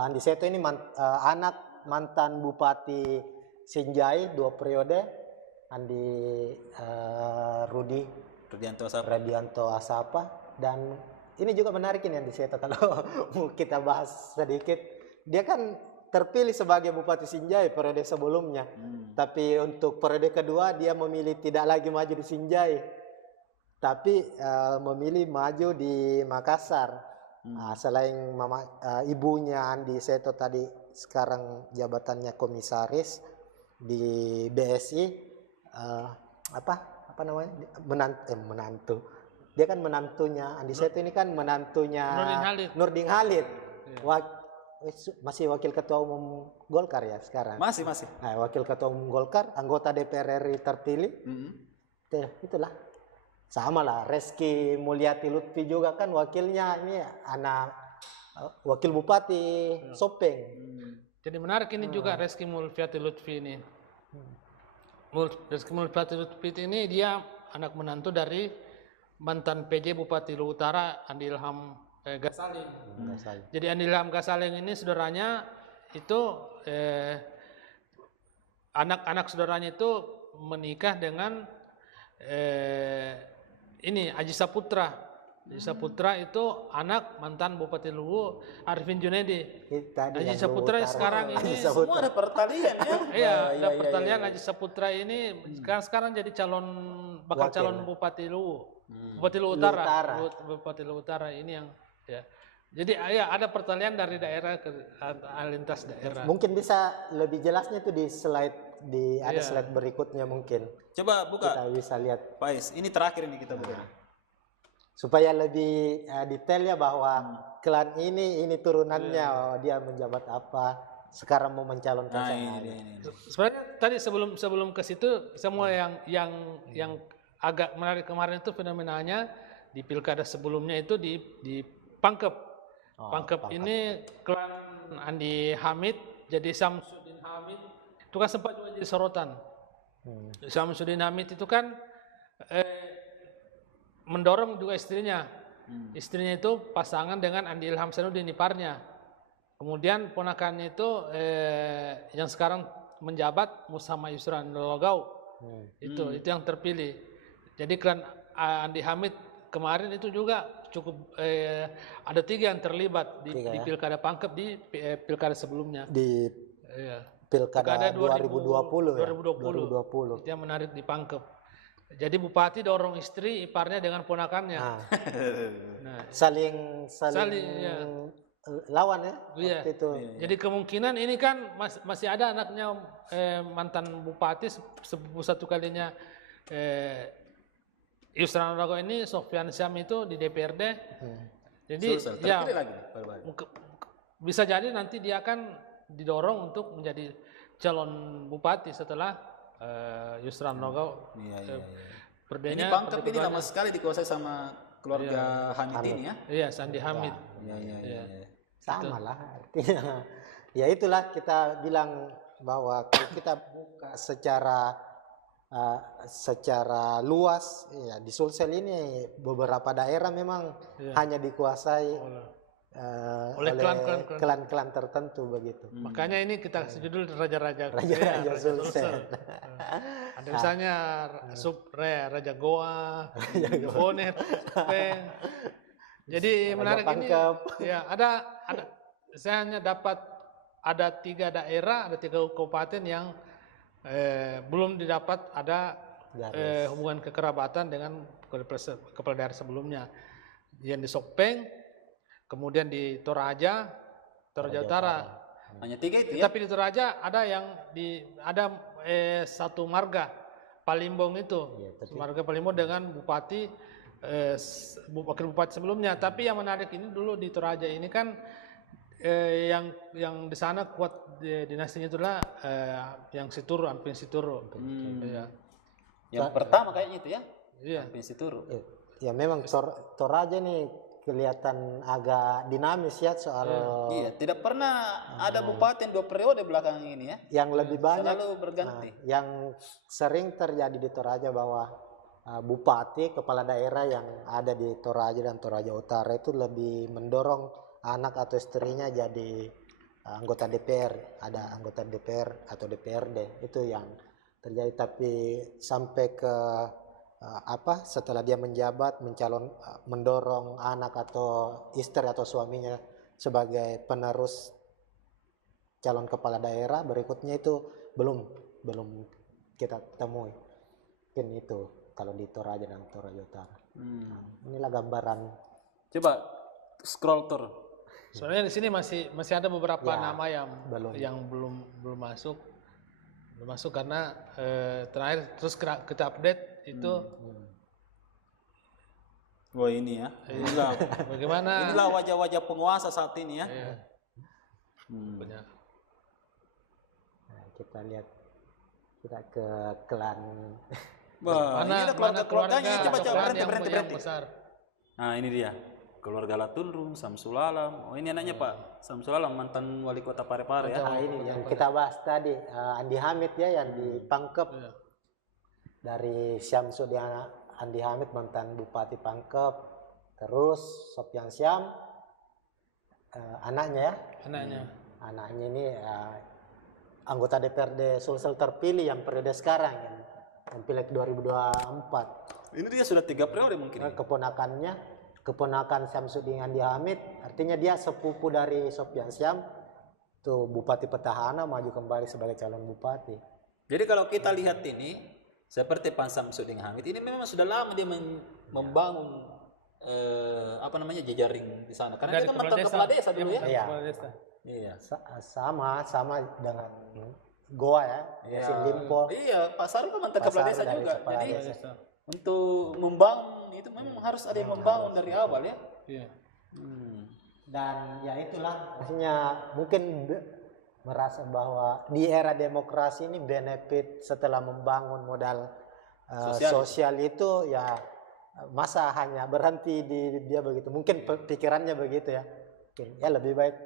Andi Seto ini anak mantan Bupati Sinjai 2 periode, Andi Rudianto Asapa. Dan ini juga menarik ini Andi Seto kalau kita bahas sedikit. Dia kan terpilih sebagai Bupati Sinjai periode sebelumnya. Tapi untuk periode kedua dia memilih tidak lagi maju di Sinjai, tapi memilih maju di Makassar. Selain ibunya Andi Seto tadi sekarang jabatannya komisaris di BSI, apa namanya, menantu. Dia kan menantunya Andi Seto, ini kan menantunya Nurdin Halid. Masih wakil ketua umum Golkar ya sekarang. Masih. Nah, wakil ketua umum Golkar, anggota DPR RI terpilih. Itulah. Sama lah, Reski Mulyati Lutfi juga kan wakilnya, ini anak wakil Bupati Sopeng. Jadi menarik ini juga Reski Mulyati Lutfi ini. Reski Mulyati Lutfi ini dia anak menantu dari mantan PJ Bupati Luwu Utara Andi Ilham Gasaling. Jadi Andi Ilham Gasaling ini saudaranya itu anak-anak saudaranya itu menikah dengan ini Aji Saputra. Aji Saputra itu anak mantan Bupati Luwu Arifin Junedi. Aji Saputra sekarang ini semua ada pertalian ya. Iya, ada pertalian. Aji Saputra ini sekarang jadi bakal calon Bupati Luwu. Bupati Luwu Utara. Bupati Luwu Utara ini yang ya. Jadi ya ada pertalian dari daerah ke lintas daerah. Mungkin bisa lebih jelasnya itu di slide ada slide berikutnya mungkin. Coba buka. Kita bisa lihat. Pais, ini terakhir ini kita buka. Supaya lebih detail ya bahwa klan ini turunannya, dia menjabat apa, sekarang mau mencalonkan ini. Sebenarnya tadi sebelum ke situ semua yang agak menarik kemarin itu fenomenanya di pilkada sebelumnya itu di Pangkep. Pangkep ini klan Andi Hamid jadi Samsudin Hamid itu kan sempat juga jadi sorotan. Samsudin Hamid itu kan mendorong juga istrinya. Istrinya itu pasangan dengan Andi Ilham Senudin iparnya. Kemudian ponakannya itu yang sekarang menjabat Musama Yusran Logau. Itu yang terpilih. Jadi klan Andi Hamid kemarin itu juga cukup ada 3 yang terlibat di pilkada Pangkep di pilkada sebelumnya. Di pilkada 2020 ya. 2020. Itu yang menarik di Pangkep. Jadi bupati dorong istri iparnya dengan ponakannya. Nah, saling ya. Lawan ya. Iya. Waktu itu. Jadi kemungkinan ini kan masih ada anaknya mantan bupati sepupu satu kalinya Yusran Rago ini Sofyan Syam itu di DPRD. Jadi ya bisa jadi nanti dia akan didorong untuk menjadi calon bupati setelah Yusran Rago. Ini Pangkep ini lama sekali dikuasai sama keluarga Hamid ini ya. Iya, Sandi Hamid. Iya. Sama lah artinya. Ya itulah kita bilang bahwa kalau kita buka secara luas ya, di Sulsel ini beberapa daerah memang hanya dikuasai oleh klan-klan tertentu begitu. Makanya ini kita kasih judul Raja-Raja Sulsel. Ada misalnya Raja Goa, Bonet, Jadi menarik ini. Ya, ada saya hanya dapat ada 3 daerah, ada 3 kabupaten yang belum didapat ada hubungan kekerabatan dengan kepala daerah sebelumnya. Yang di Sopeng, kemudian di Toraja Utara. Hanya 3 itu ya. Tapi di Toraja ada yang ada satu marga Palimbong itu. Marga Palimbong dengan bupati wakil bupati sebelumnya. Tapi yang menarik ini dulu di Toraja ini kan yang di sana kuat dinastinya itulah yang Situru, Ampin Situru. Yang pertama kayaknya itu ya. Iya. Ampin Situru. Ya memang Toraja nih kelihatan agak dinamis ya soal. Iya, tidak pernah ada bupati yang 2 periode belakangan ini ya. Yang lebih banyak selalu berganti. Yang sering terjadi di Toraja bahwa bupati kepala daerah yang ada di Toraja dan Toraja Utara itu lebih mendorong anak atau istrinya jadi anggota DPR, ada anggota DPR atau DPRD, itu yang terjadi. Tapi sampai ke setelah dia menjabat mendorong anak atau istri atau suaminya sebagai penerus calon kepala daerah berikutnya itu belum kita temui. Mungkin itu kalau di Toraja dan Toraja Utara. Inilah gambaran. Coba scroll tur. Soalnya di sini masih ada beberapa Ya, nama yang belum masuk karena terakhir terus kita update itu. Wah ini ya. Inilah, Bagaimana? inilah wajah-wajah penguasa saat ini ya. Iya. Punya. Nah, kita lihat kita ke klan. Wah, ini keluarganya. Coba berhenti. Besar. Nah ini dia. Keluarga Latulrum, Samsul Alam. Oh ini anaknya Pak Samsul Alam, mantan wali kota Parepare ya. Nah, ini yang kita bahas tadi, Andi Hamid ya yang dipangkep dari Syamsuddin Andi Hamid, mantan Bupati Pangkep. Terus Sopyan Syam, anaknya ini anggota DPRD Sulsel terpilih yang periode sekarang yang pileg 2024. Ini dia sudah 3 periode mungkin. Keponakan Syamsuddin Andi Hamid, artinya dia sepupu dari Sopyan Syam, tuh Bupati petahana maju kembali sebagai calon bupati. Jadi kalau kita lihat ini seperti Pak Syamsuddin Hamid ini memang sudah lama dia membangun jejaring di sana. Karena dia kan mantan kepala desa dulu ya. Iya. Sama dengan Goa ya, Yasin Limpo. Iya, Pak Sarul kan mantan kepala desa juga. Jadi untuk membangun itu memang harus ada yang membangun dari awal ya. Iya. Dan ya itulah maksudnya mungkin merasa bahwa di era demokrasi ini benefit setelah membangun modal sosial itu ya masa hanya berhenti di dia begitu. Mungkin pikirannya begitu ya. Mungkin ya lebih baik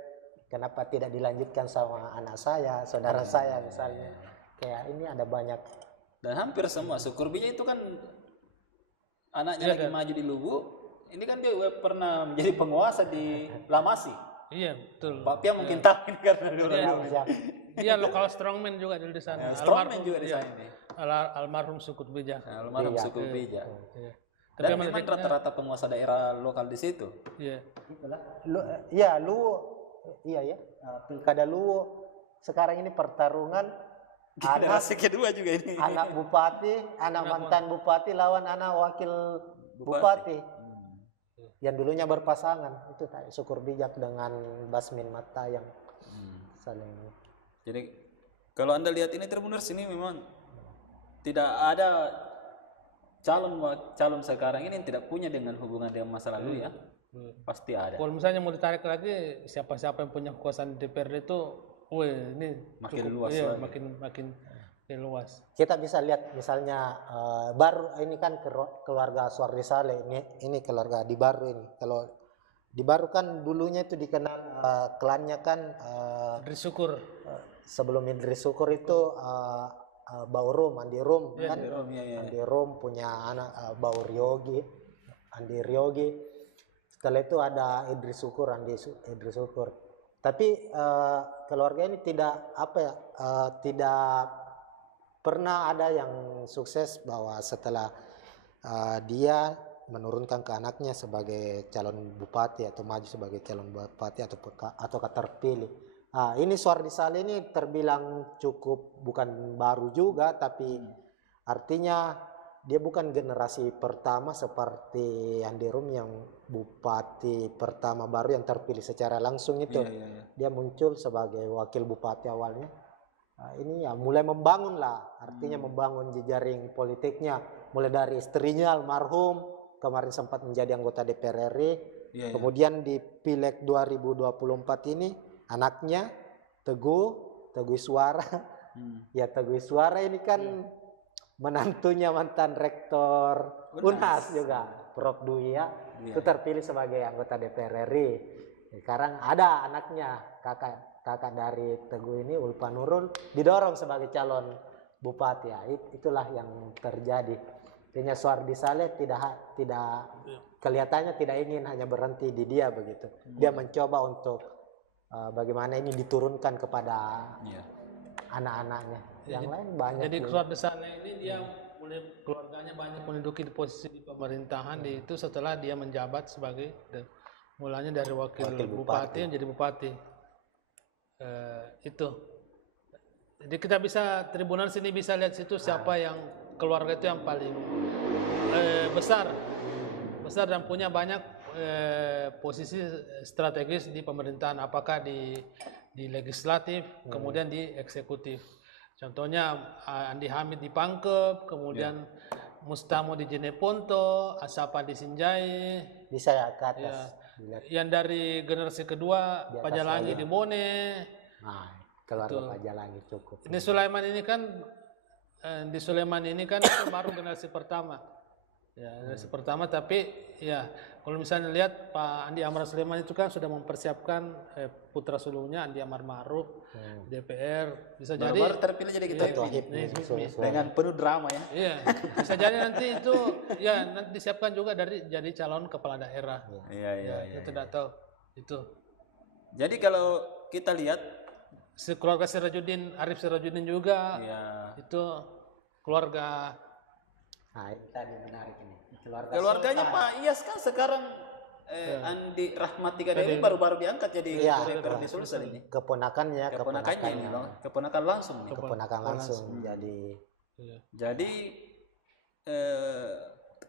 kenapa tidak dilanjutkan sama anak saya, saudara saya misalnya. Kayak ini ada banyak. Dan hampir semua Sukurbinya itu kan anaknya lagi maju di Luwu. Ini kan dia pernah menjadi penguasa di Lamasi. Iya, betul. Pak Pia mungkin tahu ini karena dulu. Dia lokal strongman juga di sana. Strongman juga di sana. Almarhum Sukut Bija. Almarhum Sukut Bija. Tapi dan memang rata-rata penguasa daerah lokal di situ. Iya. Pilkada Luwu sekarang ini pertarungan generasi kedua juga ini. Anak bupati, anak mantan bupati lawan anak wakil bupati. Yang dulunya berpasangan itu Syukur Bijak dengan Basmin Mata yang saling. Jadi kalau Anda lihat ini Tribuners ini memang tidak ada calon sekarang ini yang tidak punya dengan hubungan dengan masa lalu ya. Pasti ada. Kalau misalnya mau ditarik lagi siapa-siapa yang punya kekuasaan DPRD itu, ini makin cukup, luas iya, lagi. makin luas. Kita bisa lihat misalnya baru ini kan keluarga Suardi Saleh, ini keluarga di Baru ini. Kalau di Baru kan dulunya itu dikenal klannya kan Idris Syukur. Sebelum Idris Syukur itu Baurum, Andi Rum kan. Andi Rum punya anak Bauryogi, Andi Ryogi. Setelah itu ada Idris Syukur, Idris Syukur. Tapi keluarga ini tidak pernah ada yang sukses bahwa setelah dia menurunkan ke anaknya sebagai calon bupati atau maju sebagai calon bupati atau terpilih. Ini Suardi Saleh ini terbilang cukup bukan baru juga, tapi artinya dia bukan generasi pertama seperti Andi Rum yang bupati pertama baru yang terpilih secara langsung itu. Dia muncul sebagai wakil bupati awalnya. Ini ya mulai membangun lah, artinya membangun jejaring politiknya, mulai dari istrinya almarhum, kemarin sempat menjadi anggota DPR RI, kemudian di Pileg 2024 ini anaknya Teguh Suara, ya Teguh Suara ini kan menantunya mantan rektor UNHAS juga, Prof. Dwi ya, itu terpilih sebagai anggota DPR RI. Sekarang ada anaknya, kakak dari Teguh ini, Ulfa Nurul, didorong sebagai calon bupati. Ya, itulah yang terjadi. Artinya Suardi Saleh tidak kelihatannya tidak ingin hanya berhenti di dia begitu. Dia mencoba untuk bagaimana ini diturunkan kepada anak-anaknya. Yang lain banyak. Jadi Suardi Saleh ini dia keluarganya banyak menduduki di posisi di pemerintahan itu setelah dia menjabat sebagai mulanya dari wakil bupati menjadi bupati. Itu. Jadi kita bisa Tribunal sini bisa lihat situ siapa yang keluarga itu yang paling besar dan punya banyak posisi strategis di pemerintahan, apakah di legislatif, kemudian di eksekutif. Contohnya Andi Hamid di Pangkep, kemudian Mustamo di Jeneponto, Asapa di Sinjai, bisa ya ke atas. ya. Yang dari generasi kedua Pajalangi di Bone. Nah, keluarga Pajalangi cukup. Ini Sulaiman ini kan di Sulaiman ini kan itu baru generasi pertama. Ya, generasi pertama, tapi ya kalau misalnya lihat Pak Andi Amran Sulaiman itu kan sudah mempersiapkan putra sulungnya Andi Amar Ma'ruf, DPR, bisa jadi baru terpilih jadi ketua dengan penuh drama ya. Iya, bisa jadi nanti itu ya nanti disiapkan juga jadi calon kepala daerah. Iya. Kita tidak tahu itu. Jadi kalau kita lihat Keluarga Sirajuddin, Arif Sirajuddin juga, itu keluarga. Nah, ini tadi menarik ini. Keluarganya Pak Iyas kan sekarang Andi Rahmat Dewi baru-baru diangkat jadi DPRD Sulsel ini. Keponakannya ini loh, keponakan langsung nih. Keponakan langsung. Jadi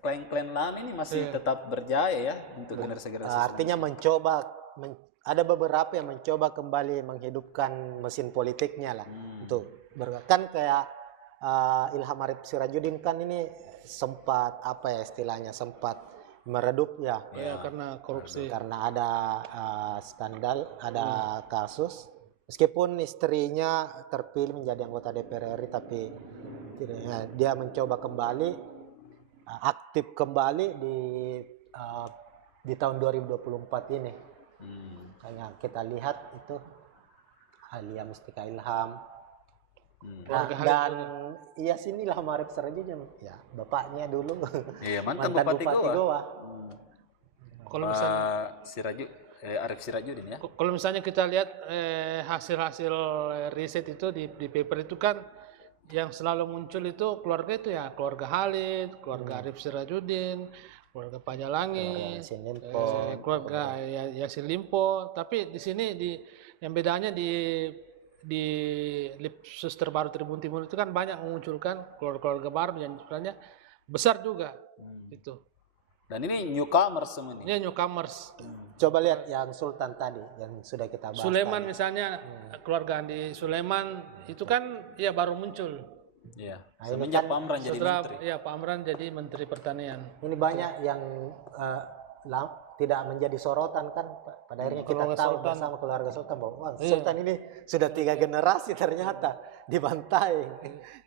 klan-klan lama ini masih tetap berjaya ya untuk generasi-generasi. Artinya ada beberapa yang mencoba kembali menghidupkan mesin politiknya lah. Kan kayak Ilham Arif Sirajuddin kan ini sempat sempat meredup ya. Karena korupsi. Karena ada skandal, ada kasus. Meskipun istrinya terpilih menjadi anggota DPR RI, tapi dia mencoba kembali aktif kembali di tahun 2024 ini. Hanya kita lihat itu Alia Mustika Ilham. Dan iya sini Ilham Arif Sirajuddin ya bapaknya dulu. Iya, mantan Bupati Goa. Kalau misalnya Arif Sirajuddin ya. Kalau misalnya kita lihat hasil-hasil riset itu di paper itu kan yang selalu muncul itu keluarga itu ya keluarga Khalid, keluarga Arif Sirajuddin, keluarga Pajalangi, keluarga Yassin Limpo. Tapi di sini yang bedanya di Lipsus terbaru Tribun Timur itu kan banyak memunculkan keluarga baru yang sebenarnya besar juga itu. Dan ini newcomers semua nih. Ini newcomers. Coba lihat yang Sultan tadi yang sudah kita bahas. Sulaiman misalnya keluarga Andi Sulaiman itu kan ya baru muncul. Iya. Semenjak Pak Amran jadi menteri. Iya, Pak Amran jadi Menteri Pertanian. Ini banyak yang tidak menjadi sorotan kan, pada akhirnya kita tahu bersama keluarga Sultan bahwa Sultan ini sudah 3 generasi ternyata dibantai.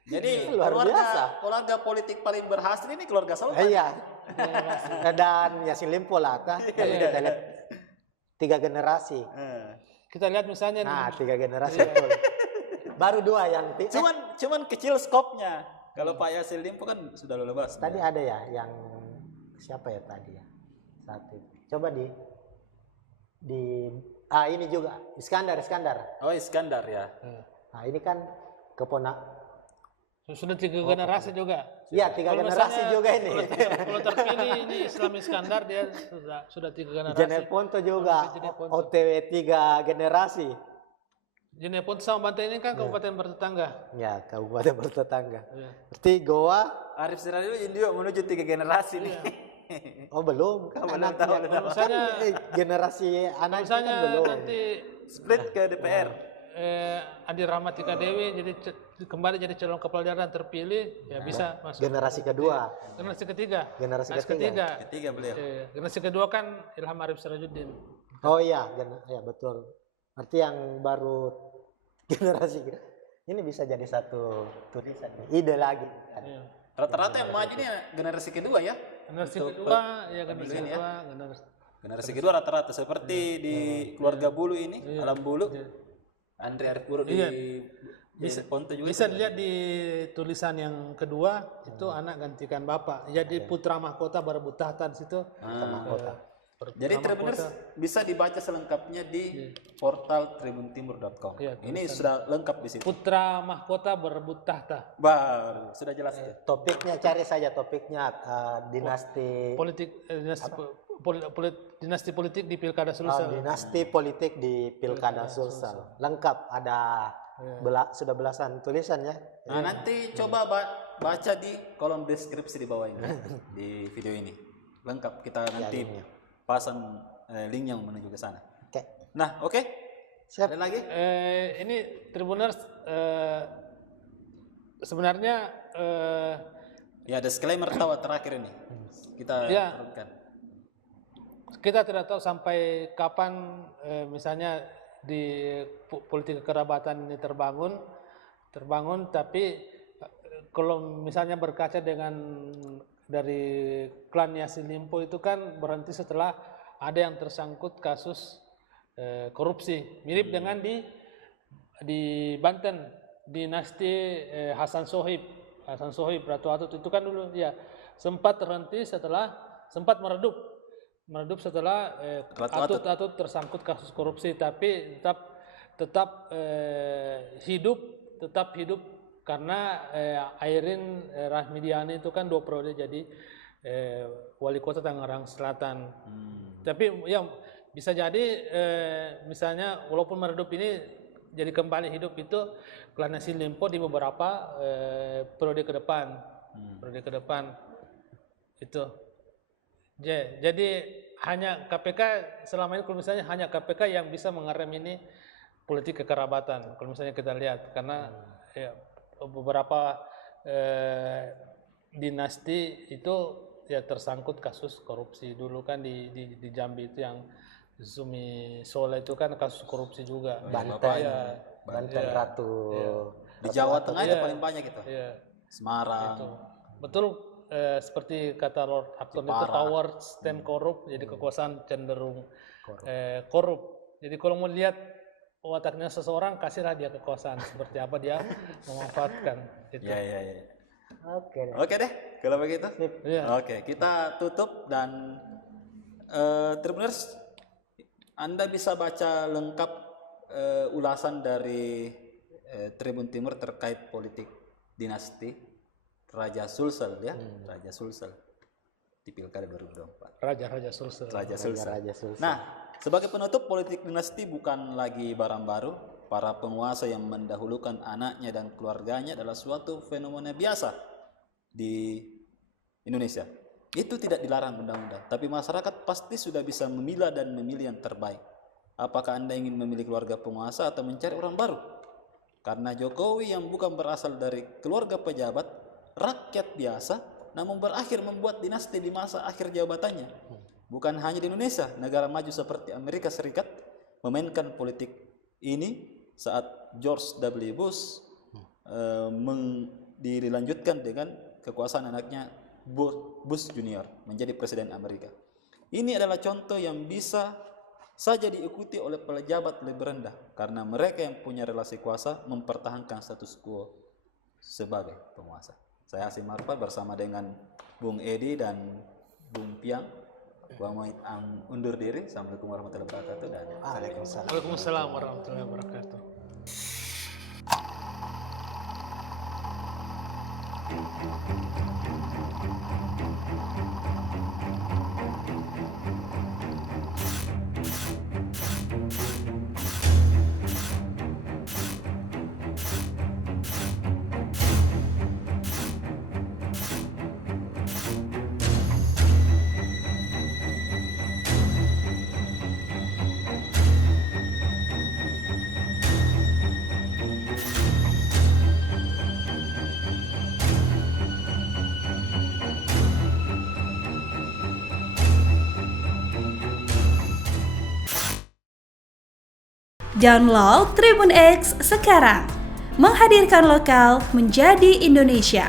Jadi luar biasa. Keluarga politik paling berhasil ini keluarga Sultan. Iya. Dan Yassin Limpo lah kan. Kita lihat 3 generasi. Kita lihat misalnya. Nah, 3 generasi betul. Baru 2 yang cuman kecil skopnya. Kalau Pak Yassin Limpo kan sudah lulus. Tadi ada ya yang siapa ya tadi ya? Satu. Coba ini juga Iskandar. Oh, Iskandar ya. Nah, ini kan sudah 3 generasi juga. Iya, 3 generasi juga ini. Kalau terpilih ini Islam Iskandar dia sudah 3 generasi. Jeneponto juga OTW 3 generasi. Jeneponto sama Banten ini kan kabupaten bertetangga. Ya, kabupaten bertetangga. Berarti Goa Arif Sirajuddin juga menuju 3 generasi nih. Oh belum, misalnya generasi anak kan belum. Nanti split ke DPR. Adi Rahmat Dewi jadi kembali jadi calon kepala daerah terpilih ya bisa masuk. Generasi kedua. Generasi ketiga. Ketiga beliau. Generasi kedua kan Ilham Arif Sirajuddin. Oh iya, ya betul. Berarti yang baru generasi ini bisa jadi satu tulisan ide lagi. Rata-rata yang maju ini generasi kedua ya. Generasi kedua rata-rata seperti di keluarga Bulu ini, Alam Bulu. Andre Arif Bulu di Ponto juga. Bisa dilihat di tulisan yang kedua itu anak gantikan bapak. Jadi putra mahkota berebut tahta di situ. Mahkota. Jadi Tribuners bisa dibaca selengkapnya di portal tribuntimur.com. Ini sudah lengkap di situ. Putra mahkota berebut tahta. Baru sudah jelas ya. Topiknya cari saja topiknya dinasti politik dinasti dinasti politik di Pilkada Sulsel. Dinasti politik di Pilkada Sulsel. Lengkap, ada sudah belasan tulisan ya. Nah, nanti coba baca di kolom deskripsi di bawah ini di video ini. Lengkap, kita nanti pasang link yang menuju ke sana. Oke. Nah, oke. Siap. Ada lagi? Ini Tribuners sebenarnya ya, disclaimer terakhir ini kita turunkan. Kita tidak tahu sampai kapan misalnya di politik kekerabatan ini terbangun, tapi kalau misalnya berkaca dari klan Yassin Limpo itu kan berhenti setelah ada yang tersangkut kasus korupsi, mirip dengan di Banten dinasti Hasan Sohib Ratu Atut itu kan dulu ya sempat meredup setelah Atut tersangkut kasus korupsi, tapi tetap hidup karena Airin Rahmidiani itu kan 2 periode jadi wali kota Tangerang Selatan. Tapi ya bisa jadi misalnya walaupun meredup ini jadi kembali hidup itu klan Yassin Limpo di beberapa periode ke depan itu. Jadi hanya KPK selama ini, kalau misalnya hanya KPK yang bisa mengerem ini politik kekerabatan. Kalau misalnya kita lihat, karena ya, beberapa dinasti itu ya tersangkut kasus korupsi. Dulu kan di Jambi itu yang Zumi Soleh itu kan kasus korupsi juga. Banten Ratu. Di Jawa Tengah itu paling banyak itu. Semarang. Itu. Betul. Seperti kata Lord Acton itu power stem korup, jadi kekuasaan cenderung korup. Jadi kalau mau lihat wataknya seseorang, kasihlah dia kekuasaan seperti apa dia memanfaatkan. Gitu. Ya. Oke deh kalau begitu. Ya. Oke, kita tutup dan Tribuners, Anda bisa baca lengkap ulasan dari Tribun Timur terkait politik dinasti Raja Sulsel ya, Raja Sulsel di Pilkada 2024. Raja Sulsel. Nah, sebagai penutup, politik dinasti bukan lagi barang baru. Para penguasa yang mendahulukan anaknya dan keluarganya adalah suatu fenomena biasa di Indonesia. Itu tidak dilarang undang-undang, tapi masyarakat pasti sudah bisa memilah dan memilih yang terbaik. Apakah Anda ingin memilih keluarga penguasa atau mencari orang baru? Karena Jokowi yang bukan berasal dari keluarga pejabat, rakyat biasa, namun berakhir membuat dinasti di masa akhir jabatannya. Bukan hanya di Indonesia, negara maju seperti Amerika Serikat memainkan politik ini saat George W. Bush dilanjutkan dengan kekuasaan anaknya Bush Junior menjadi presiden Amerika. Ini adalah contoh yang bisa saja diikuti oleh pejabat lebih rendah karena mereka yang punya relasi kuasa mempertahankan status quo sebagai penguasa. Saya Hasim Arfa bersama dengan Bung Edi dan Bung Piang. Bang Mohit undur diri. Assalamualaikum warahmatullahi wabarakatuh dan Waalaikumsalam warahmatullahi wabarakatuh. Download Tribun X sekarang, menghadirkan lokal menjadi Indonesia.